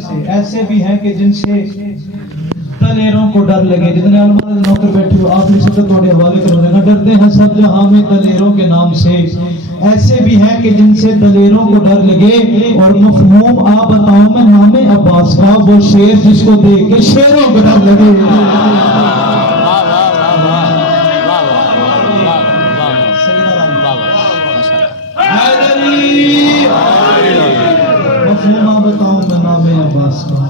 से ऐसे भी हैं कि जिनसे दलेरों को डर लगे। जितने अलमारी में नौकर बैठे हो आखिरी शब्द थोड़े हवाले कर देगा। डरते हैं सब जहां में दलेरों के नाम से, ऐसे भी हैं कि जिनसे दलेरों को डर लगे। और मफहूम आप बताओ मैं नामे अब्बास का, वो शेर जिसको देख के शेरों को डर लगे। मफहूम आप बताओ मैं नामे अब्बास का,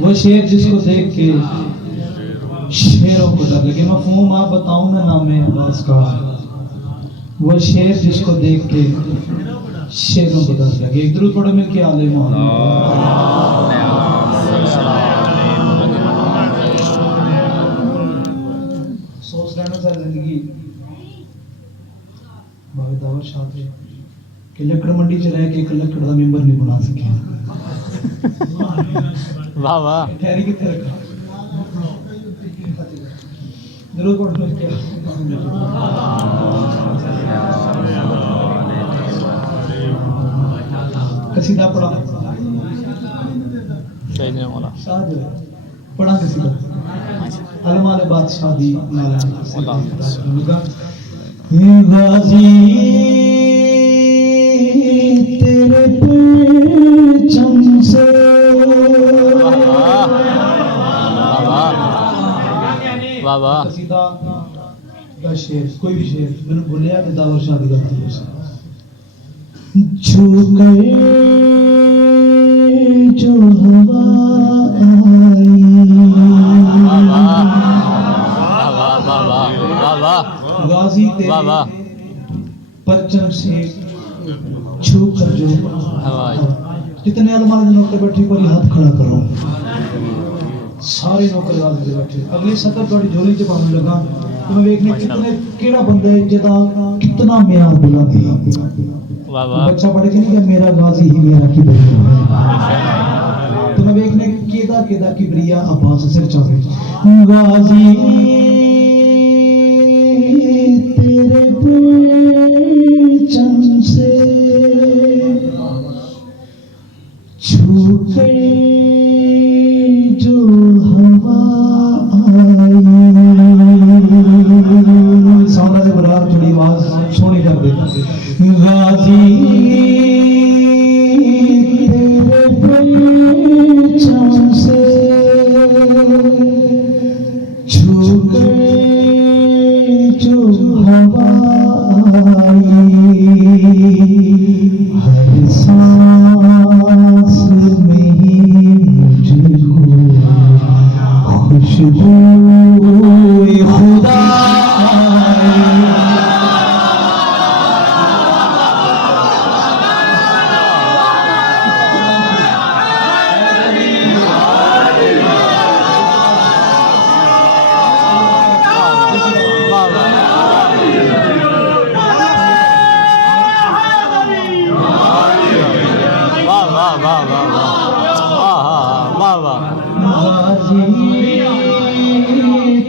वो शेर जिसको देख के शेरों को डर लगे। मफहूम आप बताऊं मैं नामे अब्बास का, वो शेर जिसको देख के शेरों को डर लगे। एक दुरूद पढ़ो मिल के आले मोहम्मद। सोच लेना सर जिंदगी भावे दावर शाह कि लकड़ मंडी च रह के एक लकड़ का मेंबर नहीं बना सके। वाह वाह ठहरी कितने रखा जरूर पढ़ लो क्या कसीदा पढ़ा शाद पढ़ा कसीदा अलमाल बादशाह दी नाला गाजी तेरे परचम से वाह वाह कसीदा का शेर कोई भी शेर मैंने बोलिया कि दावर शादी करती है छू गए जो हवा आई गाजी तेरे परचम से छू कर जो हवा आई। कितने अलमारी नौकर बैठे पर हाथ खड़ा करो सारे नौकर गाजी बैठे। अगली सतर थोड़ी झोली च पाने लगा तो मैं देखने कितने केड़ा बंदा है जदा कितना म्यार बुलंद है। वाह वाह बच्चा पढ़े कि नहीं कि मेरा गाजी ही मेरा किबरिया है। तो मैं देखने केदा केदा किबरिया अब्बास सिर चाहे गाजी तेरे परचम से छू गए जो हवा आई। सामने से बरार थोड़ी आवाज सोनी कर देता गाजी तेरे परचम से छू गए जो हवा आई। हर सांस में ही मुझको खुशबू खुदा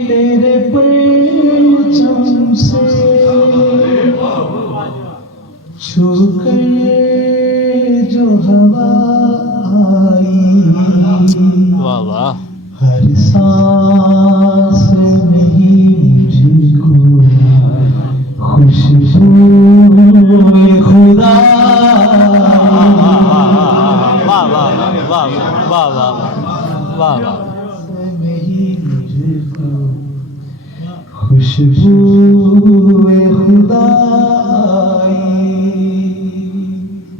तेरे परचम से छू कर जो हवा आई। वाह वाह हर सांस में ही मुझको खुशबू खुदा। वाह वाह वाह वाह वाह वाह वाह खुशबू खुदा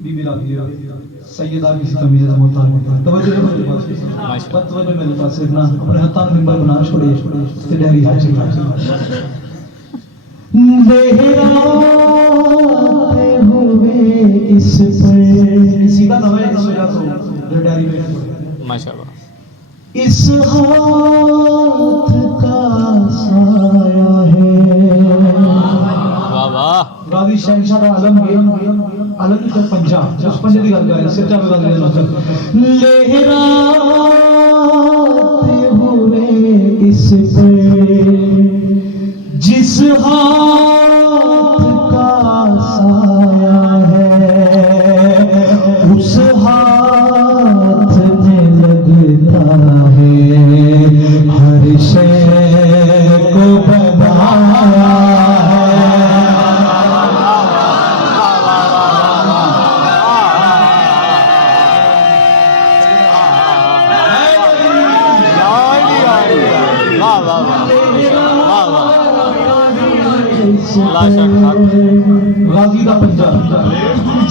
बीबी राबिया सैयदा की तमीज़ मोहतार तवज्जो है मेरे पास तवज्जो मेरे पास इतना अपने हाथ में बना छोड़े ते डरी हाजिर लहराते हुए इस पर सीधा ना है सोया तो डरी में माशाल्लाह इस हाथ का साया है। वाह वाह गाजी शहंशाह दा आलम तो पंजाब उस पंजे दी गल कर सच्चा गाजी लहराते हुए इस पर जिस हाथ का साया है उस हाथ लाशक हक गाजी दा पंजाब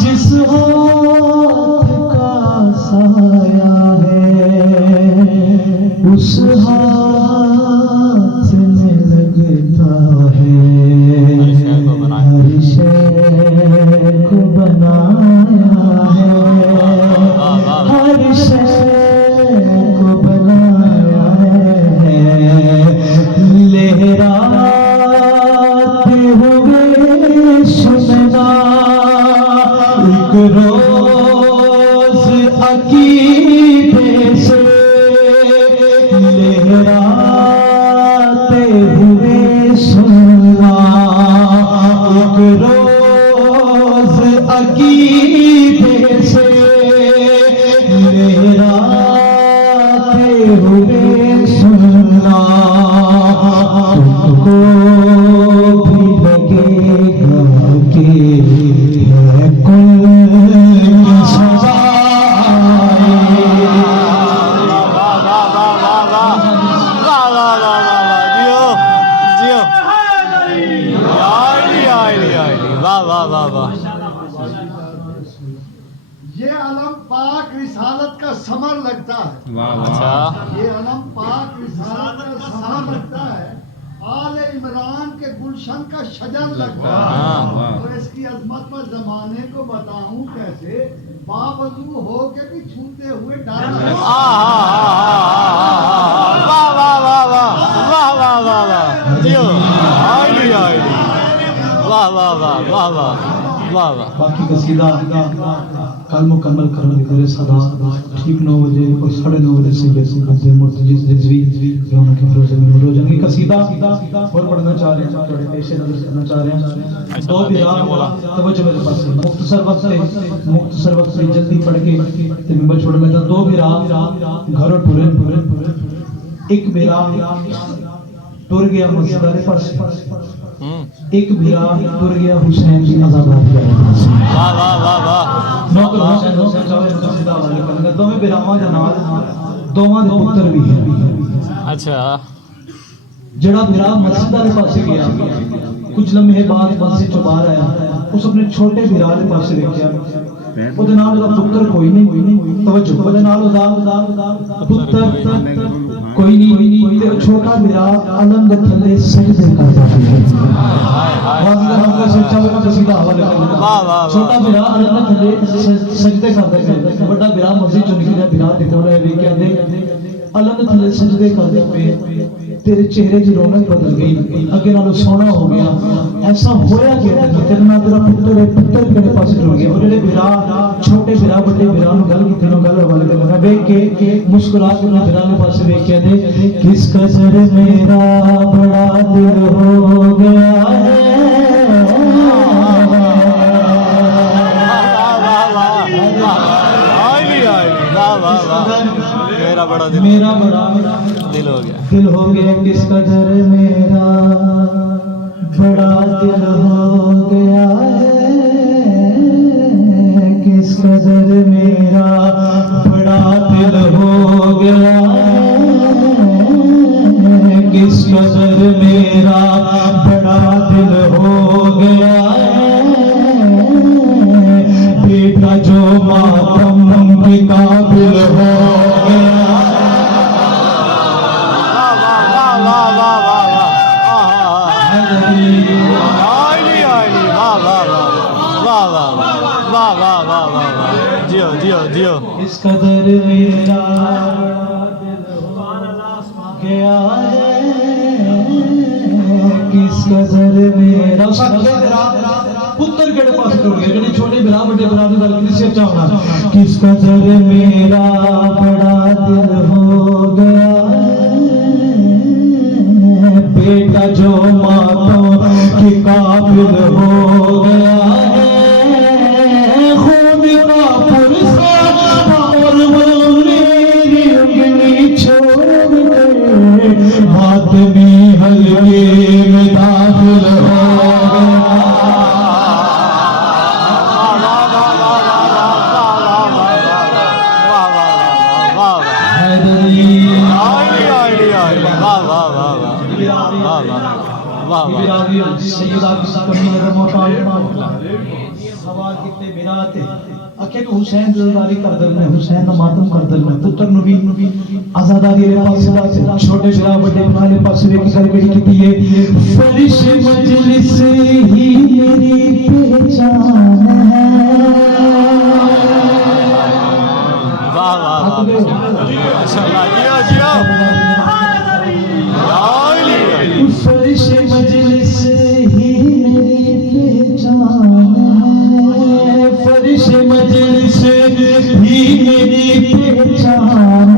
जिस हाथ का साया है उस हाथ में लगता है हर शय को बनाया है हर शय को बनाया है लहराते हुए सुनना एक रोज अकीदे से लहराते हुए सुनना एक रोज अकीदे से लहराते हुए सुनना तुमको भी लगेगा कि है कुल की सवाए ये अलम पाक रिसालत का समर लगता है। अच्छा ये अलम पाक रिसालत का समर लगता है। आले इमरान के गुलशन का शजर लगता है। और इसकी अजमत पर जमाने को बताऊं कैसे, बावजूद हो के भी छूते हुए डर लगता बाकी कसीदा कल मुकम्मल करने की तरह सदा ठीक 9 बजे और 9:30 बजे से जैसे करते मुर्तजी रिजवी जो उनके फरोज़ में रोजाना की कसीदा और पढ़ना चाह रहे हैं थोड़े पेशे नजर करना चाह रहे हैं तो भी तवज्जो मेरे पास मुख्तसर वक्त से जल्दी पढ़ के ते मिंबर छोड़ में दो भी रात घरों टुरे एक मेरा टुर गया मस्जिद वाले पास एक बिरा टुर गया हुसैन की आजादात के वाह वाह वाह वाह नौकर हुसैन चावे कसीदा वाले करने दो में बिरामा जनाब दोवां दे पुत्र भी है अच्छा जड़ा बिरा मस्जिद वाले पास गया कुछ लम्हे बाद मस्जिद चो बाहर आया उस अपने छोटे बिरा वाले पास देखा ਉਹਦੇ ਨਾਲ ਉਹਦਾ ਪੁੱਤਰ ਕੋਈ ਨਹੀਂ ਤਵੱਜੋ ਉਹਦੇ ਨਾਲ ਉਹਦਾ ਪੁੱਤਰ ਕੋਈ ਨਹੀਂ ਤੇ ਛੋਟਾ ਮੇਰਾ ਆਲਮ ਦੇ ਥੱਲੇ ਸਜਦੇ ਕਰਦਾ ਹੈ ਵਾਹ ਵਾਹ ਦਾ ਸੱਚਾ ਵਾ ਕਸੀਦਾ ਹਵਾਲੇ ਕਰਦਾ ਵਾਹ ਵਾਹ ਛੋਟਾ ਮੇਰਾ ਆਲਮ ਦੇ ਥੱਲੇ ਸਜਦੇ ਕਰਦਾ ਹੈ ਵੱਡਾ ਮੇਰਾ ਮਸਜਿਦ ਚੋਂ ਨਿਕਲਿਆ ਬਿਰਾ ਦੇ ਕੋਲ ਹੈ ਵੀ ਕਹਿੰਦੇ आलम थले सजदे करते पे तेरे चेहरे की रौनक बदल गई अगे नालों सोना हो गया ऐसा होया क्या तेरे नाल तेरा पुत्र केड़े पासे टुर गया और जेडे बिरा छोटे बिरा बड़े बिरा नु गल कीती नु गल हवाले करना देख के मुस्कुरा के बिरा के पासे देख के दे किस कदर मेरा बड़ा दिल हो गया है मेरा बड़ा दिल हो गया किस कदर मेरा बड़ा दिल हो गया है किस कदर मेरा बड़ा दिल हो गया है किस कदर मेरा बड़ा दिल हो गया है बेटा जो मातम के काबिल हो गया जियो जियो जियो इस कदर मेरा गया है किस कदर मेरा पुत्र केड़े पास टुर गया जेडे छोटे बिरा बड़े बिरा दी गल किसी अच्छा होना किस कदर मेरा बड़ा दिल हो गया है बेटा जो मातों के काबिल हो गया है मातमी हल्के में दाखिल हो वाह सैयदा की कमील सवाल कितने बिनाते आखे तो हुसैन दिलदारी कर दिल में हुसैन दा मातम कर दिल में पुत्र नबी आजादारी रे पास से छोटे बिरा बड़े वाले पास वे की गड़बड़ी की है फरिश मजलिस ही मेरी पहचान है वाह वाह वाह माशाल्लाह जियो जियो फरिश मजलिस ही मेरी पहचान है फरिश मजलिस ही मेरी पहचान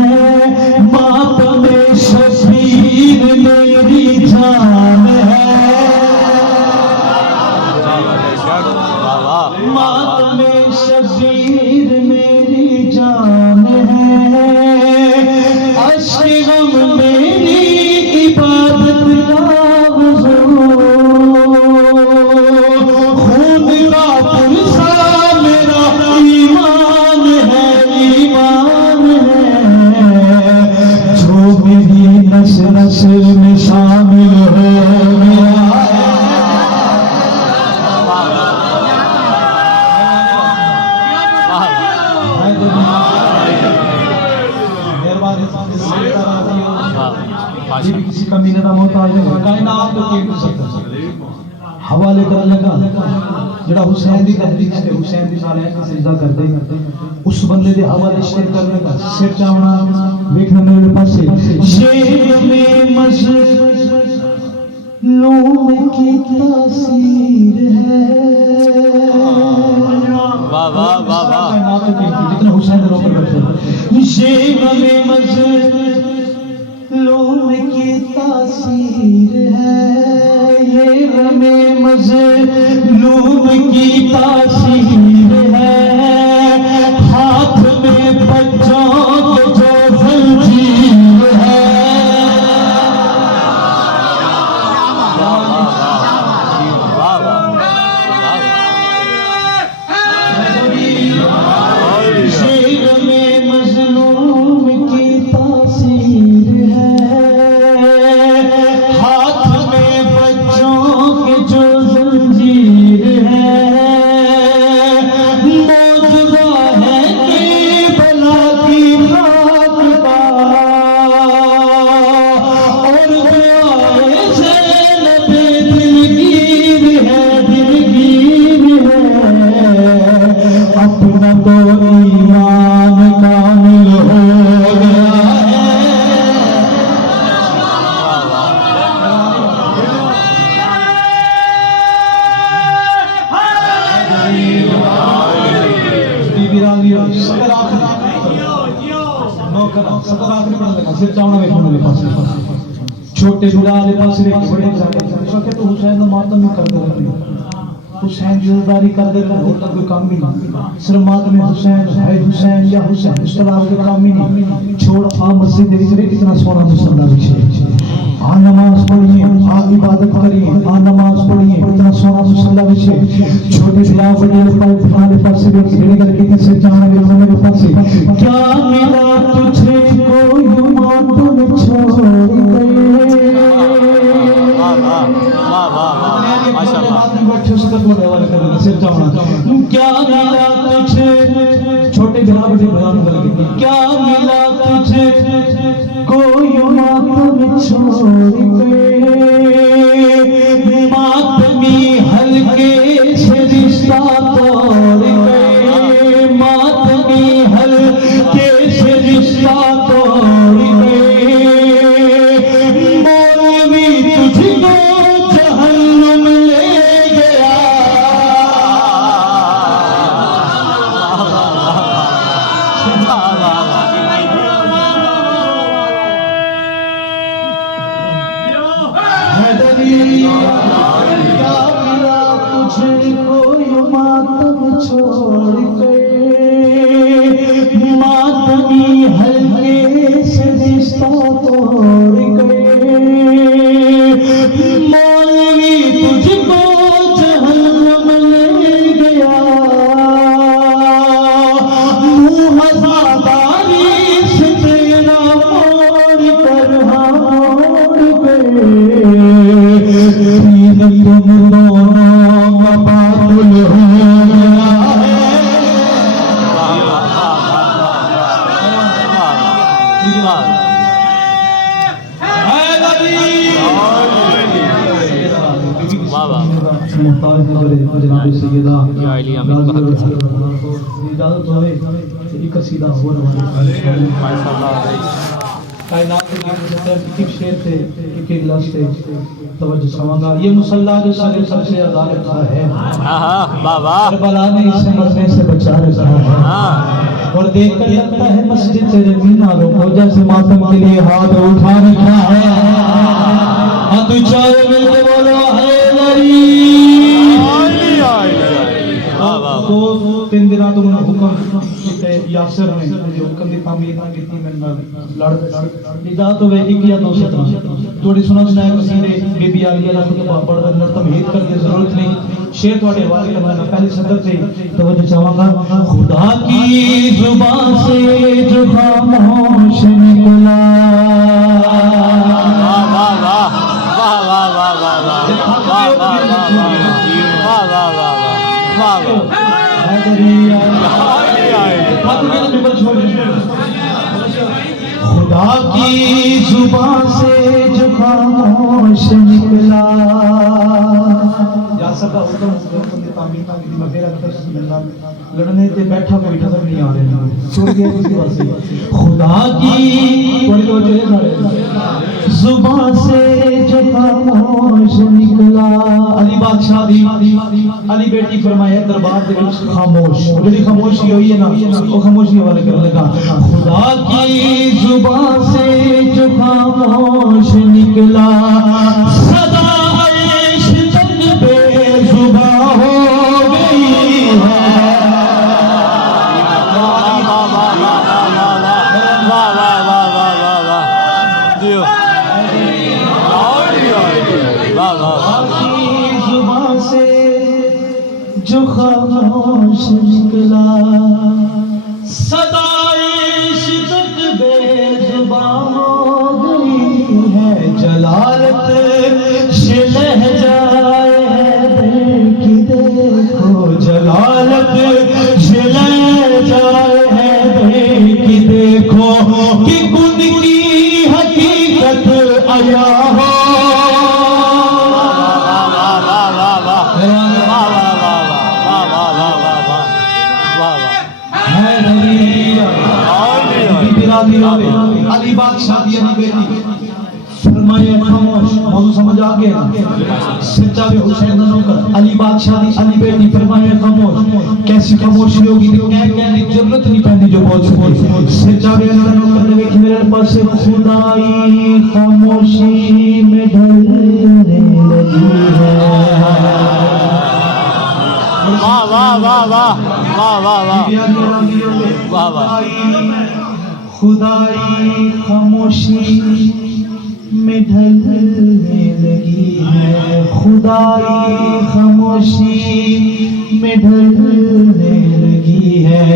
है मातम शबीर मेरी जान है मातम शबीर मेरी जान है अश्क गम मेरी इबादत का वज़ू खून का पुरसा मेरा ईमान है जो मेरी नस नस में शामिल हो गया जी भी किसी कमी ना मोहताज है कायनात को केक सकता हवाले कर लगा जेड़ा हुसैन दी गद्दी से हुसैन दी नाल है सजदा करदे उस बंदे दे हवाले शेर कर लगा सिर चावना देखना मेरे पासे शेर में मजलूम की तासीर है वाह वाह वाह वाह कायनात को केक जितना हुसैन दे ऊपर बैठे शेर में मजलूम की तासीर है ये रमे मजलूम की तासीर है हाथ में बच्चों के जो जंजीर है शेर में मजलूम की तासीर है हाथ में बच्चों के जो जंजीर है मौजूदा है कि भला की खाक का और दुआए ज़ैनब दिलगीर है अपना तो ईमान कामिल हो गया छोटे बिलाल पास बड़े तो हुसैन मातम ही कर दे हुसैन दिलदारी कर दे होता कोई काम भी नहीं सिर्फ मातम हुसैन है हुसैन या हुसैन इस तरह के काम ही नहीं छोड़ आ मस्जिद दे विच कितना सोना मुसल्ला विछे आ नमाज पढ़िए आ इबादत करिए आ नमाज पढ़िए इतना सोना मुसल्ला विछे छोटे बिलाल बड़े वाले पास से खड़े करके कैसे जाना मेरे पास क्या मिला तुझे को यूं मातम छोड़ गए क्या मिला तुझे छोटे बराबर बयान करेंगे क्या मिला तुझे कोई मातम छोड़ गए मातमी हल्के से रिश्ता तोड़ गए मातमी हल्के से रिश्ता तोड़ गए मौलवी तुझको जहन्नम ले गया छोड़ गए मातमी हल्के से रिश्ता तोड़ गए मौलवी तुझको जहन्नम ले गया मुँह हज़ादारी से तेरा मोड़ कर मोड़ गए मुहताज हजरे जनाब सैयदा या अली अमीन इजाजत होवे एक कसीदा हो रहा माशाअल्लाह कायनात के नाम से एक शेर थे एक गिलास से तवज्जो समांगा ये मुसल्ला जो सारे सबसे आजाद रखा है हां वाह वाह करबला ने इसे मरने से बचा रखा है हां और देखकर लगता है मस्जिद तेरे मीनारों को जैसे मातम के लिए हाथ उठा रखा है हाथ चाहे मिलके बोलो हैदरी वाह वाह तो 3 दिन तो मैंने हुक्म किते यासर ने जो हुक्म दी तामीर ना कीती मैं लड़ इजाजत होवे एक या दो सत्र थोड़ी सुना सुनाया कसीदे बीबी आलिया ला के पढ़ अंदर तमहीद करने जरूरत नहीं शेर थोड़े हवाले करना पहले सत्र से तवज्जो चाहूंगा खुदा की जुबान से जो खामोश निकला वाह वाह वाह वाह वाह वाह वाह वाह वाह वाह वाह वाह खुदा की जुबान से जो खामोश निकला या सबका हुक्म तामीर का की मगेरा लड़ने से बैठा कोई नजर नहीं आ रहा छोड़ गया किसी पासे खुदा की थोड़ी तो जो है जुबान से जो खामोश निकला अली बादशाह दी अली बेटी फरमाया दरबार दे विच खामोश जेडी खामोशी होई है ना वो खामोशी वाले कर लगा खुदा की जुबान से जो खामोश निकला सदा इश्क तक बेजुबां हो गई है जुबान से जो खामोश निकला सदा इश्क तक बेजुबां हो गई है जलालत से लहजाए है कि देखो जलालत से लहजाए है कि देखो कि खुद की हकीकत आया हो अली बादशाह दी बेटी फरमाया खामोश मौजू समझ आ गया सच्चा भी हुसैन दा नौकर अली बादशाह दी अली बेटी फरमाया खामोश कैसी खामोशी होगी तो क्या कहने की जरूरत नहीं पैंदी जो बोल सके सच्चा भी दा नौकर ने देख मेरे पास खुदाई खामोशी में ढलने लगी है वाह वाह वाह वाह वाह वाह वाह वाह खुदाई खामोशी में ढलने लगी है खुदाई खामोशी में ढलने लगी है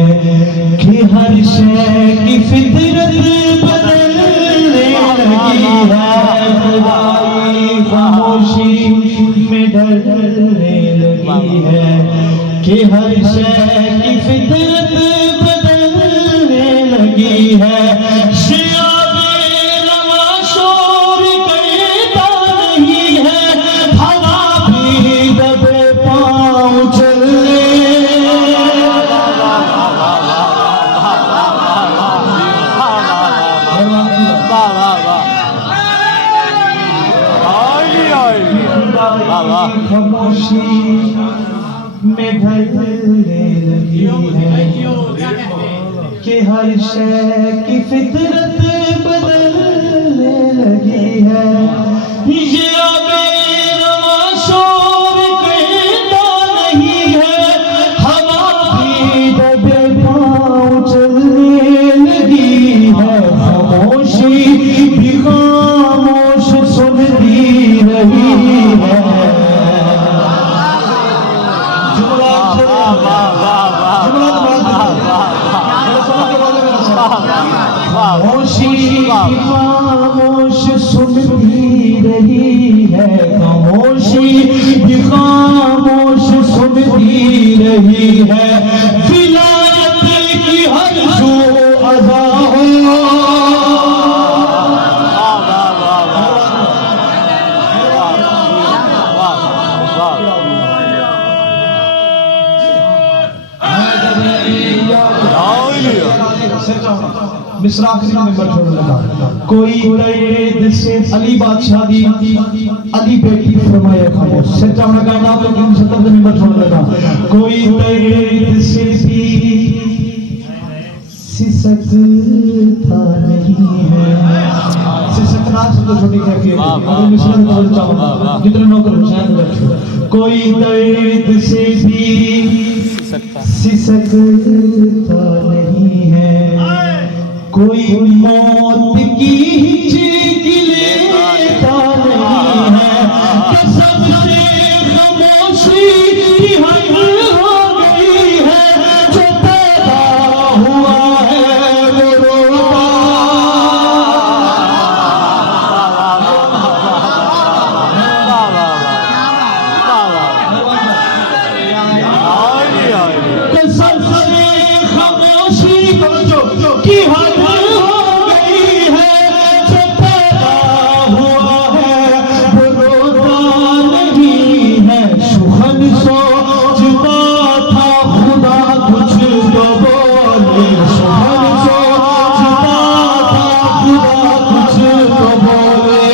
कि हर शय की फितरत बदलने लगी है खुदाई खामोशी में ढलने लगी है कि हर शय की फितरत बदलने लगी है शोर करता नहीं है हवा भी दबे पाँव चलने खामोशी में ढलने लगी है कि हर शय की फितरत बदलने लगी है ये बेरवा शोर करता नहीं है हवा भी दबे पाँव चलने लगी है खामोशी भी खामोश सुनती रही है खामोशी खामोश सुनती रही है खामोशी खामोश सुनती रही है विलायत की हर जो अज़ा हो मिसरा आखिरी नंबर छोड़ने लगा। कोई दर्द से अली बादशाह दी अली बेटी फरमाया खामोश सच्चा होने का नाम तो क्यों 70 नंबर छोड़ने लगा। कोई दर्द से भी सिसकता नहीं है, सिसकना शब्द छोटी कैफियत है। अगर मिसरा में बोल चाहूंगा जितने नौकर हुसैन बैठे, कोई दर्द से भी सिसकता नहीं है, कोई मौत की हिचकी लेता नहीं है, कसम से खामोशी की हद हो गई है, जो पैदा हुआ है वो रोता। कसम से खामोशी की हद हो गई है, जो पैदा हुआ है वो रोता नहीं है। सुखन सोचता था खुदा कुछ तो बोले, सुखन सोचता था खुदा कुछ तो बोले,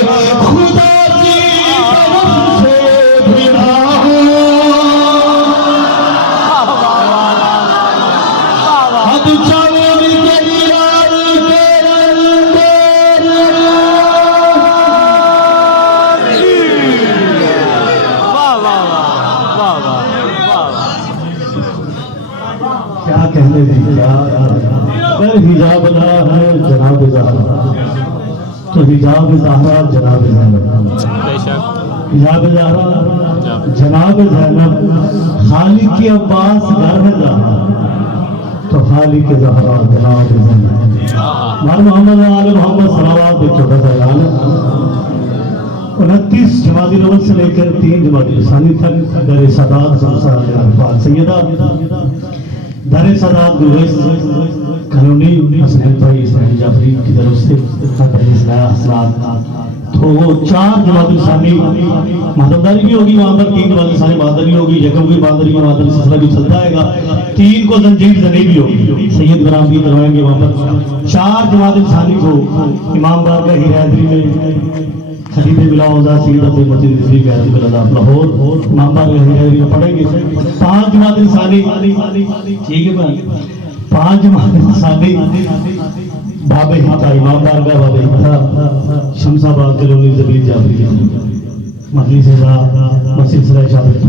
खुदा की तरफ से भिड़ा हो हद चावे तेरी यार तेरे क्या कहने भी क्या अगर हिजाब ना है जनाब ज़हरा तो हिजाब ज़हरा जनाब ज़ैनब, हिजाब ज़हरा जनाब ज़ैनब, खालिक की अब्बास घर है ज़हरा तो खालिक के ज़हरा जनाब ज़ैनब। मोहम्मद आले मोहम्मद सलावत एक छोटा सा ऐलान है। 29 जमाती अव्वल से लेकर 3 जमाती सानी तक दर सदात सैयदा दर सदात गुलवेस कानूनी हसनैन भाई इसमाइल जाफरी की तरफ से तो 4 जमाती सानी मातमदारी भी होगी वहाँ पर, 3 जमाती सानी बहादुरी होगी, यकम की बहादुरी में बहादुरी सिलसिला भी चलता रहेगा, 3 को जंजीर जनी भी होगी, सैयद ग्राम भी करवाएंगे वहाँ पर। 4 जमाती सानी को इमाम बारगाह हीरादरी में खलीफ बिलावजा सैयद अब्दुल मजीद रिजवी गैरी बिलादा लाहौर इमाम बारगाह हीरादरी में पढ़ेंगे। 5 जमाती सानी ठीक है भाई, 5 जमाती सानी बाबे हिता इमाम बारगाह बाबे हिता शमसाबाद कलोनी जबीर जाफरी मजलिस सिलसिला शाबित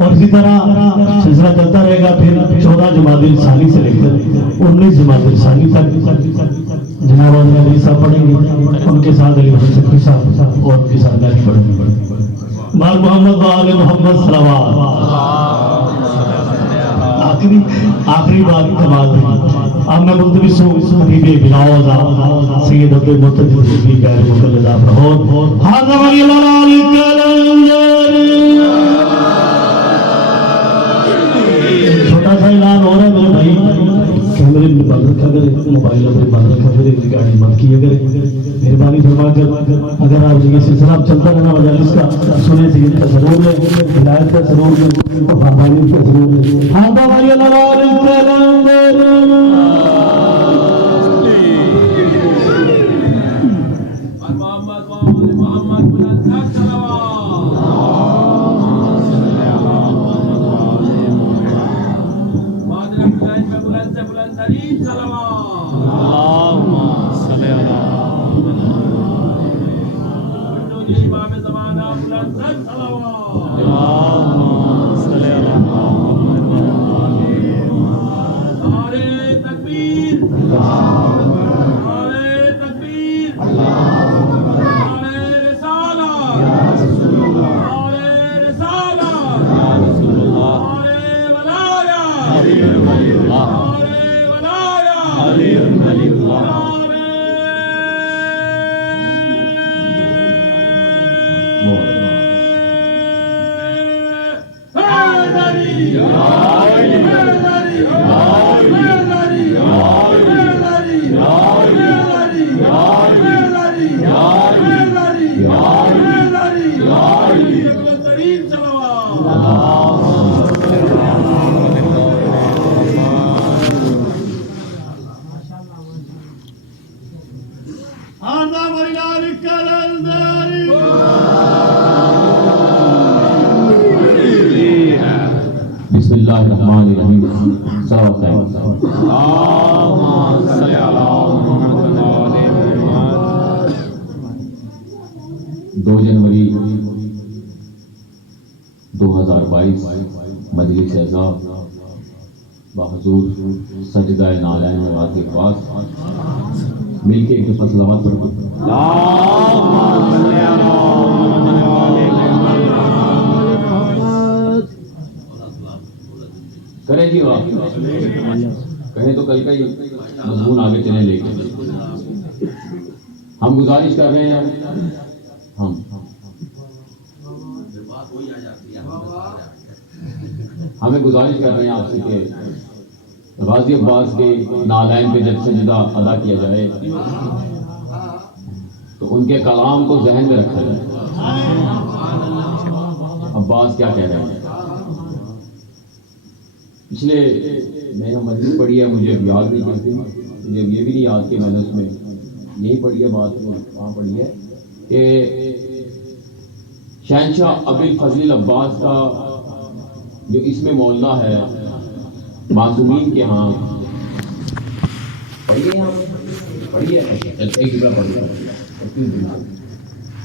और इसी तरह सिलसिला चलता रहेगा। फिर 14 जमाती सानी से लेकर 19 जमाती सानी तक जनाब अली साहब पढ़ेंगे, उनके साथ अली हसन सखी साहब और उनके साथ गाली पढ़ेंगे। माल मोहम्मद वाले मोहम्मद सलावत आखिरी बात कमाल थी। अब मैं मुल्तवी खतीब बिलावज सैयद अब्दुल मुत्तसिफ रिजवी गैर मुकल्लद लाहौर हाज़ा वली लाल कलंदर। छोटा सा ऐलान हो रहा है मेरे भाई, कैमरे में बंद रखा करे, मोबाइल अपने बंद रखा करे, रिकॉर्डिंग बंद किया करे, मेहरबानी फरमा कर। अगर आप ये सिलसिला चलता रहना मजालिस का सुने से इनका जरूर है, हिदायत का जरूर है और फरमानी का जरूर है। हादा वाली लाल कलंदर मोहम्मद बुलंद तरीन सलावत इमाम ज़माना बुलंद सलावत। नारे तकबीर, नारे तकबीर, नारे रिसालत, नारे रिसालत, नारे वलाया, Adam ayları kararlar. बिस्मिल्लाहिर्रहमानिर्रहीम। सलावत है। दो जनवरी 2022 मजलिस अज़ा बहजूर सजदा नालैन के पास मिलके एक दूसरा सलावत पढ़ो। करें जी वाह, कहें तो कल का ही मजमून आगे चले लेके हम गुजारिश कर रहे हैं। हमें गुजारिश कर रहे हैं आपसे कि गाजी अब्बास के नालैन पे जब सजदा अदा किया जाए तो उनके कलाम को जहन में रखा जाए। अब्बास क्या कह रहे हैं? पिछले मैंने मजलिस पढ़ी है, मुझे याद नहीं करती, मुझे ये भी नहीं याद कि मैंने उसमें यही पढ़ी है बात, वहाँ पढ़ी है कि शहनशाह अबिल फजल अब्बास का जो इसमें मौला है मासूमीन के यहाँ पढ़िए,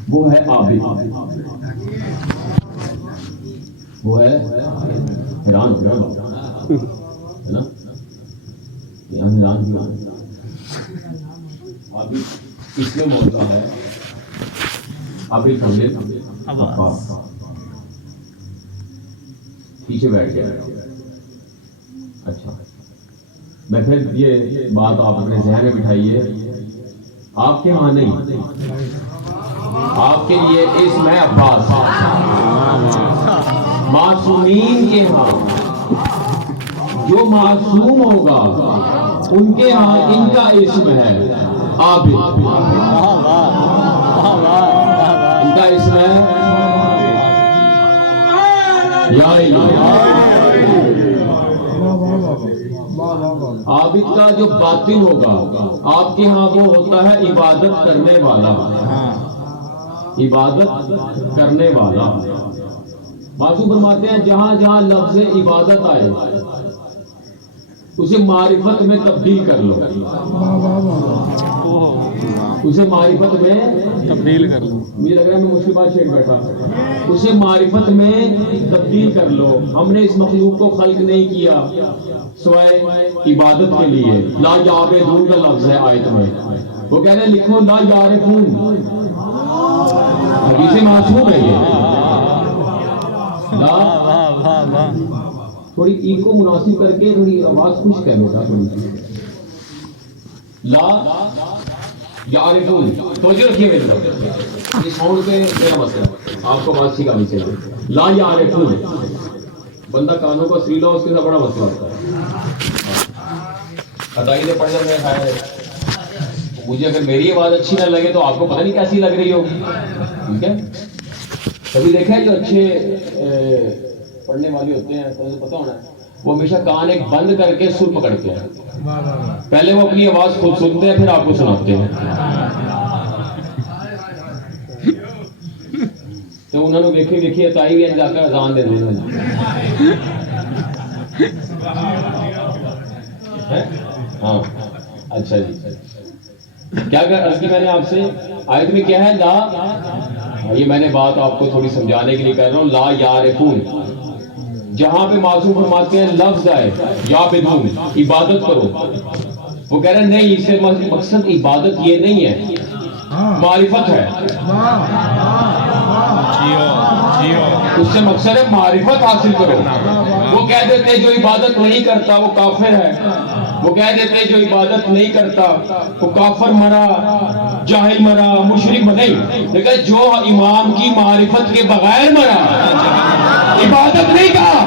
वो है आबिद, वो है हैरान हो गया है ना, यहाँ मिलान किया आबिद इसमें मौला है आबिद फजल अब्बास। पीछे बैठ गया। अच्छा, मैं फिर ये बात आप अपने जहन में बिठाइए, आपके यहाँ नहीं, आपके लिए इसम है अब्बास। मासूमीन के यहाँ जो मासूम होगा उनके यहाँ इनका इसम है आबिद, इनका इसम है आबिद का जो बातिन होगा आपके यहाँ वो होता है इबादत करने वाला, इबादत करने वाला। मासूम फरमाते हैं जहां जहां लफ्ज़ इबादत आए उसे मारिफत में तब्दील कर लो, उसे मारिफत में तब्दील कर लो। मुझे लग रहा है मैं मुश्किल शेख बैठा, उसे मारिफत में तब्दील कर लो। हमने इस मखलूक को खल्क नहीं किया सिवाय इबादत के लिए। ला याबेदून का लफ्ज़ है आयत में, वो कह रहे हैं लिखो ला यारिफून, हदीस मासूम है ये। थोड़ी ई को मुनासिब करके थोड़ी आवाज खुश कर बेटा, थोड़ी ला यारिफून तवज्जो रखिए मेरी तरफ, इस साउंड पे मेरा मसला आपको बात सीखा भी चाहिए। ला यारिफून, बंदा कानों को सीला उसके साथ बड़ा मसला होता है। अदाई ने पढ़ में खाया है, मुझे अगर मेरी आवाज अच्छी ना लगे तो आपको पता नहीं कैसी लग रही होगी, ठीक है। कभी देखा है जो अच्छे पढ़ने वाले होते हैं तो पता होना है, वो हमेशा कान एक बंद करके सुर पकड़ते हैं, पहले वो अपनी आवाज खुद सुनते हैं फिर आपको सुनाते हैं। तो उन्होंने वेखे वेखी अताई भी जाकर अजान दे देना हाँ अच्छा जी। क्या अर्ज की मैंने आपसे आयत में क्या है ला, ये मैंने बात आपको थोड़ी समझाने के लिए कह रहा हूँ। ला यारिफून, जहां पे मासूम फरमाते हैं लफ्ज आए या बिदून इबादत करो, वो कह रहे हैं नहीं, इससे मकसद इबादत ये नहीं है, मारिफत है। उससे मकसद है मारिफत हासिल करो। वो कह देते जो इबादत नहीं करता वो काफिर है, वो कह देते जो इबादत नहीं करता वो काफिर मरा, जाहिल मरा, मुशरिक नहीं, लेकिन जो इमाम की मारिफत के बगैर मरा इबादत नहीं कहा,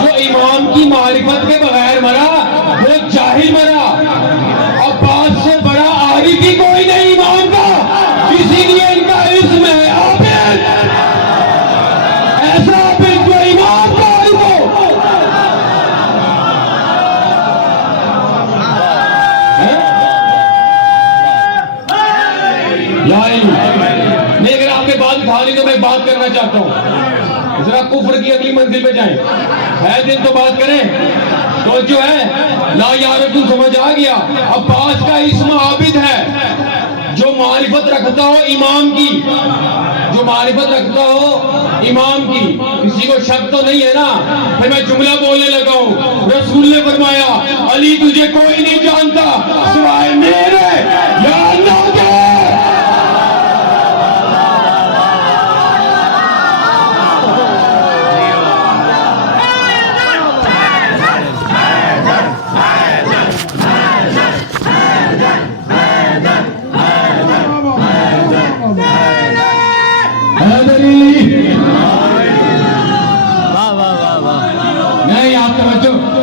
जो इमाम की मारिफत के बगैर मरा वो जाहिल मरा। अब्बास से बड़ा आरिफ ही कोई नहीं इमाम का, इसीलिए इनका इस्म है आबिद। ऐसा आबिद जो इमाम का आरिफ हो। करना चाहता हूँ, जरा कुफ्र की अगली मंजिल पे जाएं। है दिन तो बात करें। तो जो है ला यारकुन समझ आ गया। अब्बास का इस्म आबिद है, जो मारिफत रखता हो इमाम की, जो मारिफत रखता हो इमाम की। किसी को शक तो नहीं है ना? फिर मैं जुमला बोलने लगा हूं। रसूल ने फरमाया अली तुझे कोई नहीं जानता सिवाय मेरे या अल्लाह के।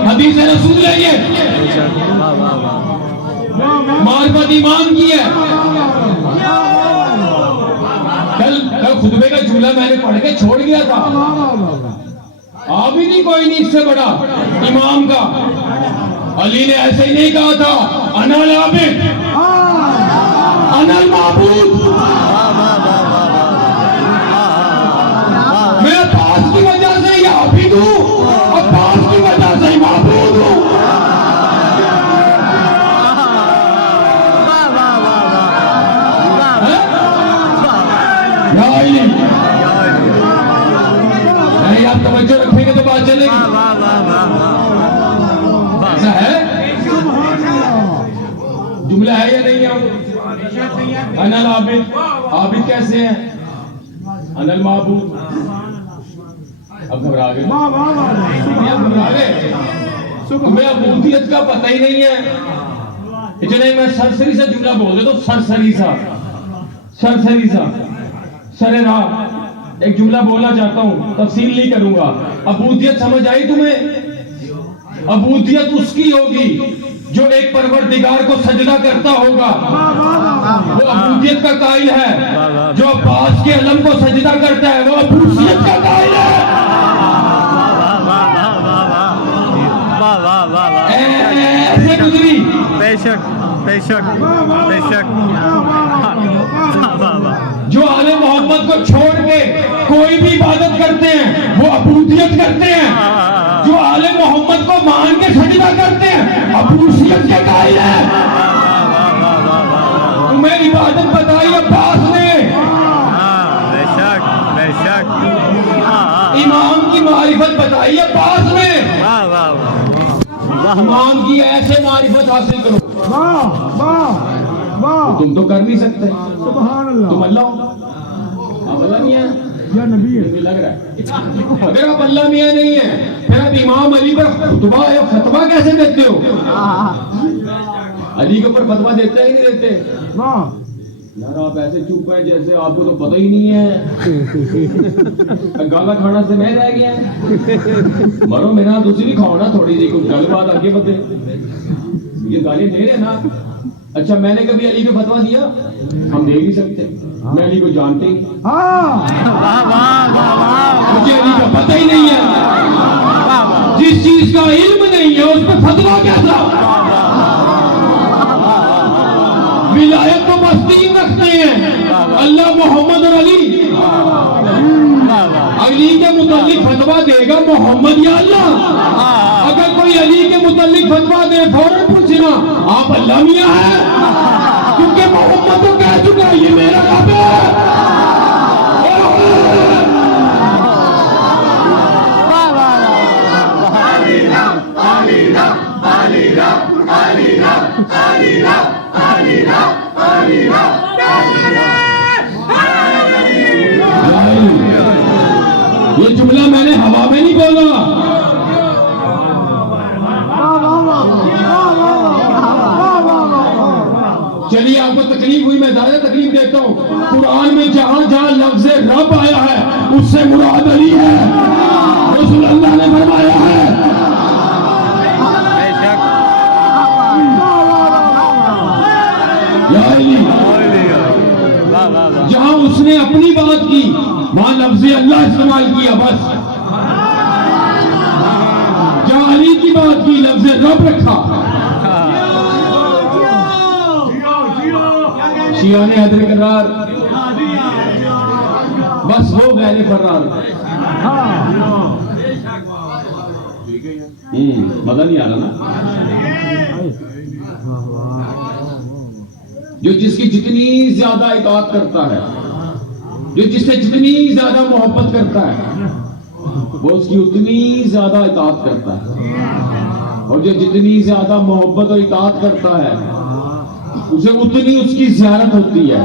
हदीस रसूल है ये, मारिफत ईमान की है। कल खुतबे का जुमला मैंने पढ़ के छोड़ गया था। आबिद ही कोई नहीं इससे बड़ा इमाम का। अली ने ऐसे ही नहीं कहा था अनल आबिद अनल माबूद। मैं पास की वजह से ये आबिद हूँ और पास की वजह से ही माबूद हूँ। नहीं आप तवज्जो रखेंगे तो बात चलेगी। ऐसा है जुमला है या नहीं है? अनल आबिद, आबिद कैसे है? अनल माबूद। अब घबरा गए, घबरा गए। हमें अबूदियत का पता ही नहीं है। इतने मैं सरसरी सा जुमला बोल देता हूँ, सरसरी सा सरेरा एक जुमला बोलना चाहता हूँ, तफसील नहीं करूंगा। अबूदियत समझ आई तुम्हें? अबूदियत उसकी होगी जो एक परवरदिगार को सजदा करता होगा, वो अबूदियत का कायल है। जो अब्बास के अलम को सजदा करता है वो अबूदियत का कायल है। ऐसे गुजरी। बेशक बेशक बेशक। जो आले मोहम्मद को छोड़ के कोई भी इबादत करते हैं वो अबूदियत करते हैं। जो आले मोहम्मद को मान के सजदा करते हैं अबूदियत के कायल है। तुम्हें इबादत बताई अब्बास ने, बेशक बेशक। इमाम की मारिफत बताई अब्बास ने। इमाम की ऐसे मारिफत हासिल करो। तुम तो कर नहीं सकते, तुम अल्लाह हो। आप अल्लाह नहीं है या नबी है लग रहा है। अगर आप अल्लाह मियां नहीं है फिर आप इमाम अली पर खुतबा या फतवा कैसे देते हो? अली के ऊपर फतवा देते हैं नहीं देते? यार आप ऐसे चुप हैं जैसे आपको तो पता ही नहीं है। गाला खाना से मैं रह गया मरो मेरा दूसरी भी खाओ ना थोड़ी सी कुछ गल बात आगे बढ़े। ये गाली दे रहे ना। अच्छा मैंने कभी अली को फतवा दिया? हम दे नहीं सकते, मैं अली को जानते ही मुझे अली का पता ही नहीं है। जिस चीज का इल्म नहीं है उस पर फतवा कैसा? विलायत तो मस्ती रखते हैं अल्लाह मोहम्मद और अली। अली के मुतालिक फतवा देगा मोहम्मद या अल्लाह। अगर कोई अली के मुतालिक फतवा दे फौरन पूछना आप अल्लाह मियां हैं, क्योंकि मोहम्मद तो कह चुका ये मेरा रब है। ये जुमला मैंने हवा में नहीं बोला। चलिए आपको तकलीफ हुई, मैं ज्यादा तकलीफ देता हूँ। कुरान में जहां जहां लफ्ज रब आया है उससे मुराद अली है। रसूल अल्लाह ने फरमाया है जहां उसने अपनी बात की वहां लफ्ज अल्लाह इस्तेमाल किया। बस जहां अली की बात की लफ्ज रब रखा। शिया ने हैदर करार बस वो गैर फर्रार। मजा नहीं आ रहा ना? जो जिसकी जितनी ज्यादा इताअत करता है, जो जिससे जितनी ज्यादा मोहब्बत करता है, वो उसकी उतनी ज्यादा इताअत करता है, और जो जितनी ज्यादा मोहब्बत और इताअत करता है, उसे उतनी उसकी ज़ियारत होती है।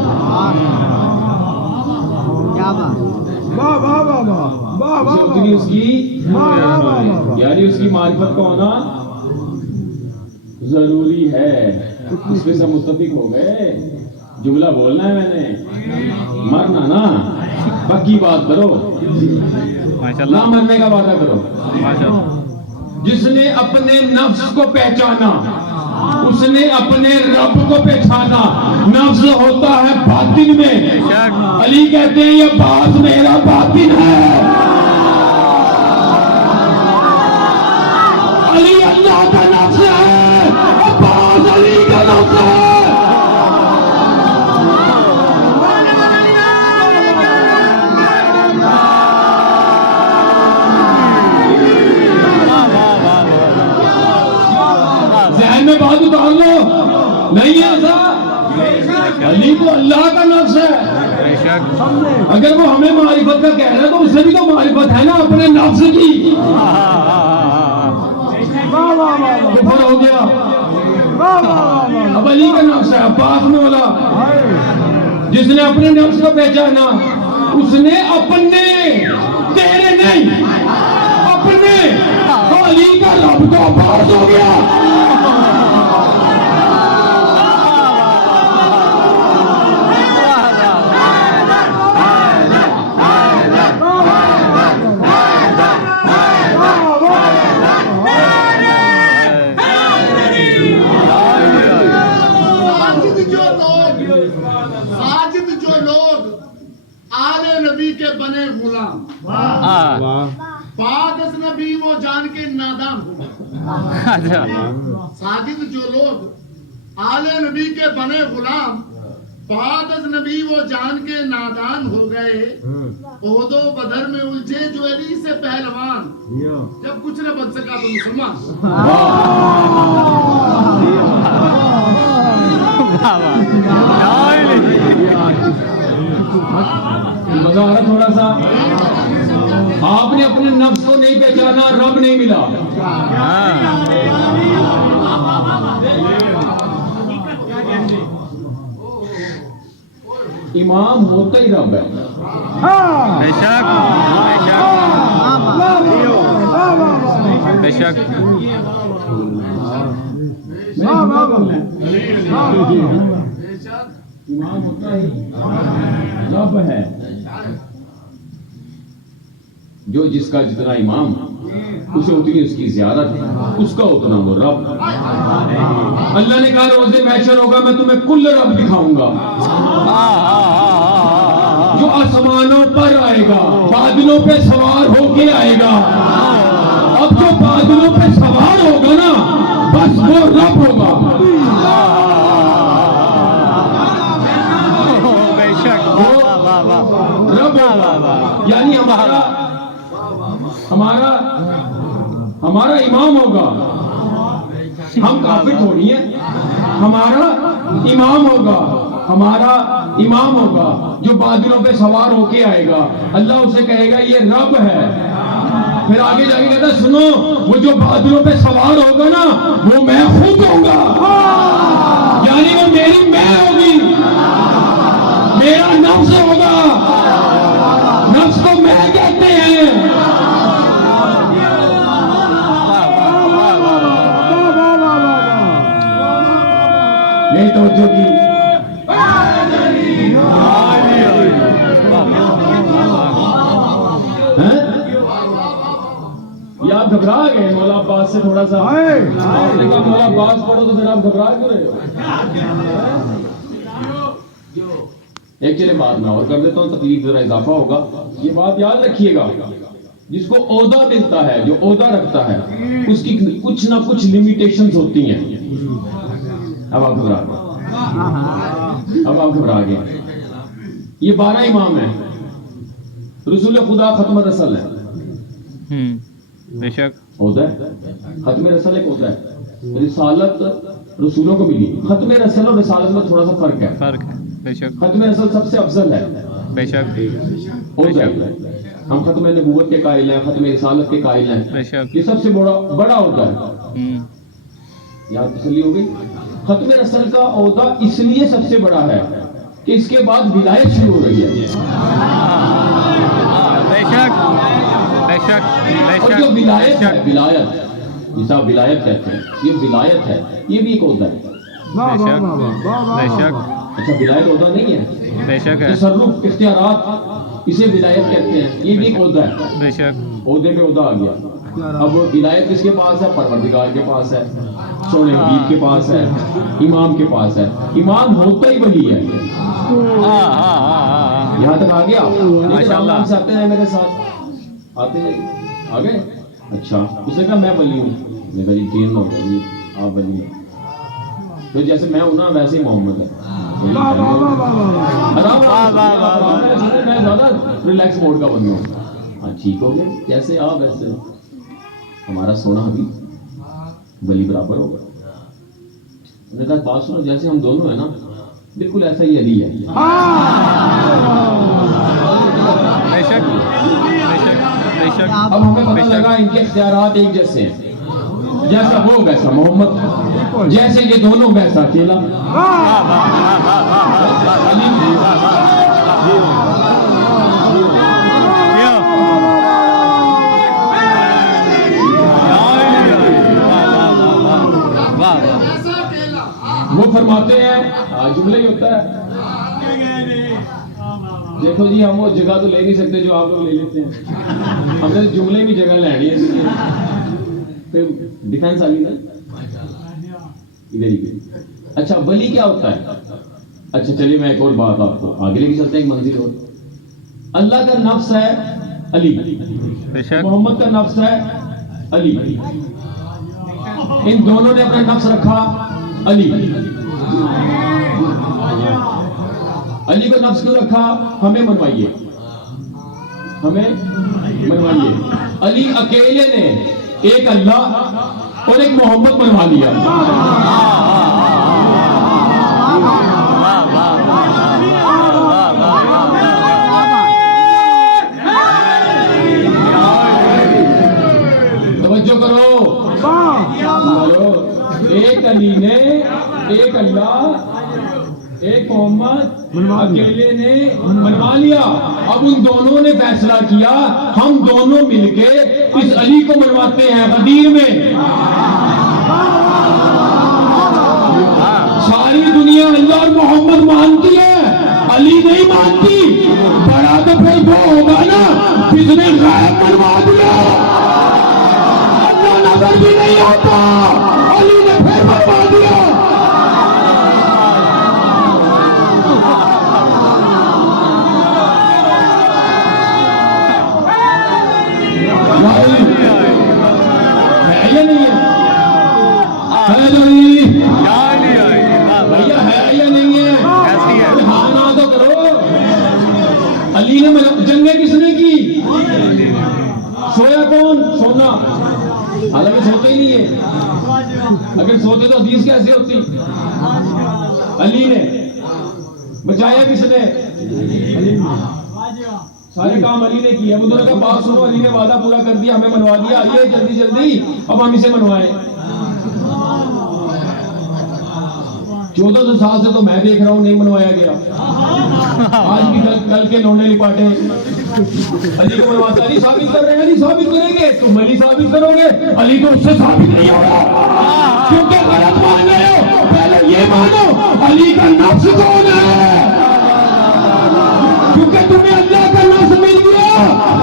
उसे उतनी उसकी यानी उसकी मारिफत का होना जरूरी है। इसमें सब मुत्तफिक हो गए। जुमला बोलना है मैंने, मरना ना, पक्की बात करो, ना मरने का वादा करो। जिसने अपने नफ्स को पहचाना, उसने अपने रब को पहचाना। नफ्स होता है बातिन में। अली कहते हैं ये बात मेरा बातिन है। अली अल्लाह का नफ्स है, अब्बास अली का नफ्स है। ज़हन में बात उतार लो, नहीं है ऐसा। अली तो अल्लाह का नफ्स है। अगर वो हमें मारिफत का कह रहा है तो उससे भी तो मारिफत है ना अपने नफ्स की। कुफर हो गया। अब अली का नफ्स है, अब्बास मौला, जिसने अपने नफ्स को पहचाना, उसने अपने, तेरे नहीं, अपने, तो अली का रब तो अब्बास हो गया। साजिद जो लोग आले नबी के बने गुलाम, पाक नबी वो जान के नादान हो। साजिद जो लोग आले नबी के बने गुलाम, पाक नबी वो जान के नादान हो गए। ओहदो बदर में उलझे जो अली से पहलवान, जब कुछ न बन सका तो मुसलमान। मजा आ रहा थोड़ा सा? आपने अपने नफ्स को नहीं पहचाना, रब नहीं मिला। इमाम होता ही रब है। बेशक बेशक इमाम होता ही रब है। जो जिसका जितना इमाम, उसे उतनी उसकी ज़ियारत, उसका उतना वो रब। अल्लाह ने कहा रोज़े महशर होगा मैं तुम्हें कुल रब दिखाऊंगा, जो आसमानों पर आएगा, बादलों पे सवार होके आएगा। अब जो बादलों पे सवार होगा ना, बस वो रब होगा। रब होगा, यानी हमारा इमाम होगा। हम काफिर थोड़ी हैं, हमारा इमाम होगा जो बादलों पे सवार होके आएगा। अल्लाह उसे कहेगा ये रब है। फिर आगे जाके कहता सुनो, वो जो बादलों पे सवार होगा ना, वो मैं खुद होगा। यानी वो मेरी मैं होगी, मेरा नफ्स होगा। नफ्स को मैं कहते हैं। नहीं तो जो की ये आप घबरा गए मौला अब्बास से थोड़ा सा। लेकिन मौला अब्बास पढ़ो तो फिर आप घबरा क्यों रहे हो? एक चले बात मैं और कर देता हूँ, तकलीफ जरा इजाफा होगा। ये बात याद रखिएगा, जिसको ओहदा मिलता है, जो ओहदा रखता है, उसकी कुछ ना कुछ लिमिटेशंस होती हैं। अब आप घबरा गए। ये 12 इमाम हैं, रसूल खुदा खत्म रसल है, बेशक होता है। खत्म रसल एक होता है, रिसालत रसूलों को मिली। खत्म रसल और रिसालत में थोड़ा सा फर्क है। बेशक खत्म रसल सबसे अफजल है, बेशक हो जाएगा। हम खत्म नबूवत के कायल हैं, खत्म रिसालत के कायल हैं, बेशक ये सबसे बड़ा होता है। याद तसल्ली हो गई। खत्म रसल का ओहदा इसलिए सबसे बड़ा है कि इसके बाद विलायत शुरू हो रही है। बेशक बेशक और जो विलायत है, विलायत जिसे आप विलायत कहते हैं, ये विलायत है, ये भी एक ओहदा है। बेशक बेशक अच्छा, विलायत ओहदा नहीं है, बेशक है तसर्रुफ इख्तियारात, इसे विलायत कहते हैं, ये भी एक ओहदा है। बेशक ओहदे में ओहदा आ गया। अब विलायत किसके पास है? परवरदिगार के पास है, सोने हबीब के पास है, इमाम के पास है। इमाम होता ही वही है। यहाँ तक आ गया? माशाअल्लाह से आते हैं मेरे साथ, आते हैं, आ गए? अच्छा, उसने कहा मैं वली हूँ। मैं वली तीन हो गई, आप वली हैं। तो जैसे मैं हूं ना वैसे ही मोहम्मद है। मैं ज्यादा रिलैक्स मोड का बन गया। हाँ ठीक हो गए, जैसे आप वैसे हमारा सोना अभी वली बराबर होगा। उन्होंने कहा बात सुनो, जैसे हम दोनों है ना, बिल्कुल ऐसा ही अली है। बेशक बेशक बेशक अब हमें पता लगा इनके इख्तियारात एक जैसे हैं, जैसा वो वैसा मोहम्मद, जैसे ये दोनों वैसा अकेला। वो फरमाते हैं, जुमले ही होता है। देखो जी, हम वो जगह तो ले नहीं सकते जो आप लोग ले लेते हैं, हमने जुमले में जगह लेनी है। फिर डिफेंस आ गई ना इधर ही। अच्छा, वली क्या होता है? अच्छा चलिए मैं एक और बात आपको आगे लेके चलते हैं, एक मंजिल और। अल्लाह का नफ्स है अली, मोहम्मद का नफ्स है अली। इन दोनों ने अपना नफ्स रखा अली। अली को नफ्स क्यों रखा? हमें मनवाइए, हमें मनवाइए। अली अकेले ने एक अल्लाह और एक मोहम्मद बनवा लिया। तवज्जो करो, एक अली ने एक अल्लाह एक मोहम्मद अकेले ने बनवा लिया। अब उन दोनों ने फैसला किया हम दोनों मिलके इस अली को मनवाते हैं गदीर में। सारी दुनिया अल्लाह और मोहम्मद मानती है, अली नहीं मानती। बड़ा तो फिर वो होगा ना जिसने गायब बनवा दिया। अल्लाह नजर भी नहीं आता, अली ने फिर बनवा दिया। है या नहीं है? भैया है या नहीं है? हाँ ना तो करो। अली ने जंगे किसने की? सोया कौन? सोना। हालांकि सोते ही नहीं है, अगर सोते तो हदीस कैसे होती? अली ने बचाया किसने? सारे काम अली ने किया। वो का बात सुनो, अली ने वादा पूरा कर दिया, हमें मनवा दिया। आइए जल्दी जल्दी अब हम इसे मनवाएं। 1400 साल से तो मैं देख रहा हूं नहीं मनवाया गया। आज भी कल के लोने लिपाटे अली को मनवाता। अली साबित कर रहे हैं, अली साबित करेंगे, तुम अली साबित करोगे। अली तो उससे साबित नहीं होगा क्योंकि गलत मान रहे हो। पहले ये मानो अली का नफ्स कौन है, क्योंकि तुम्हें अल्लाह का नफ्स मिल गया,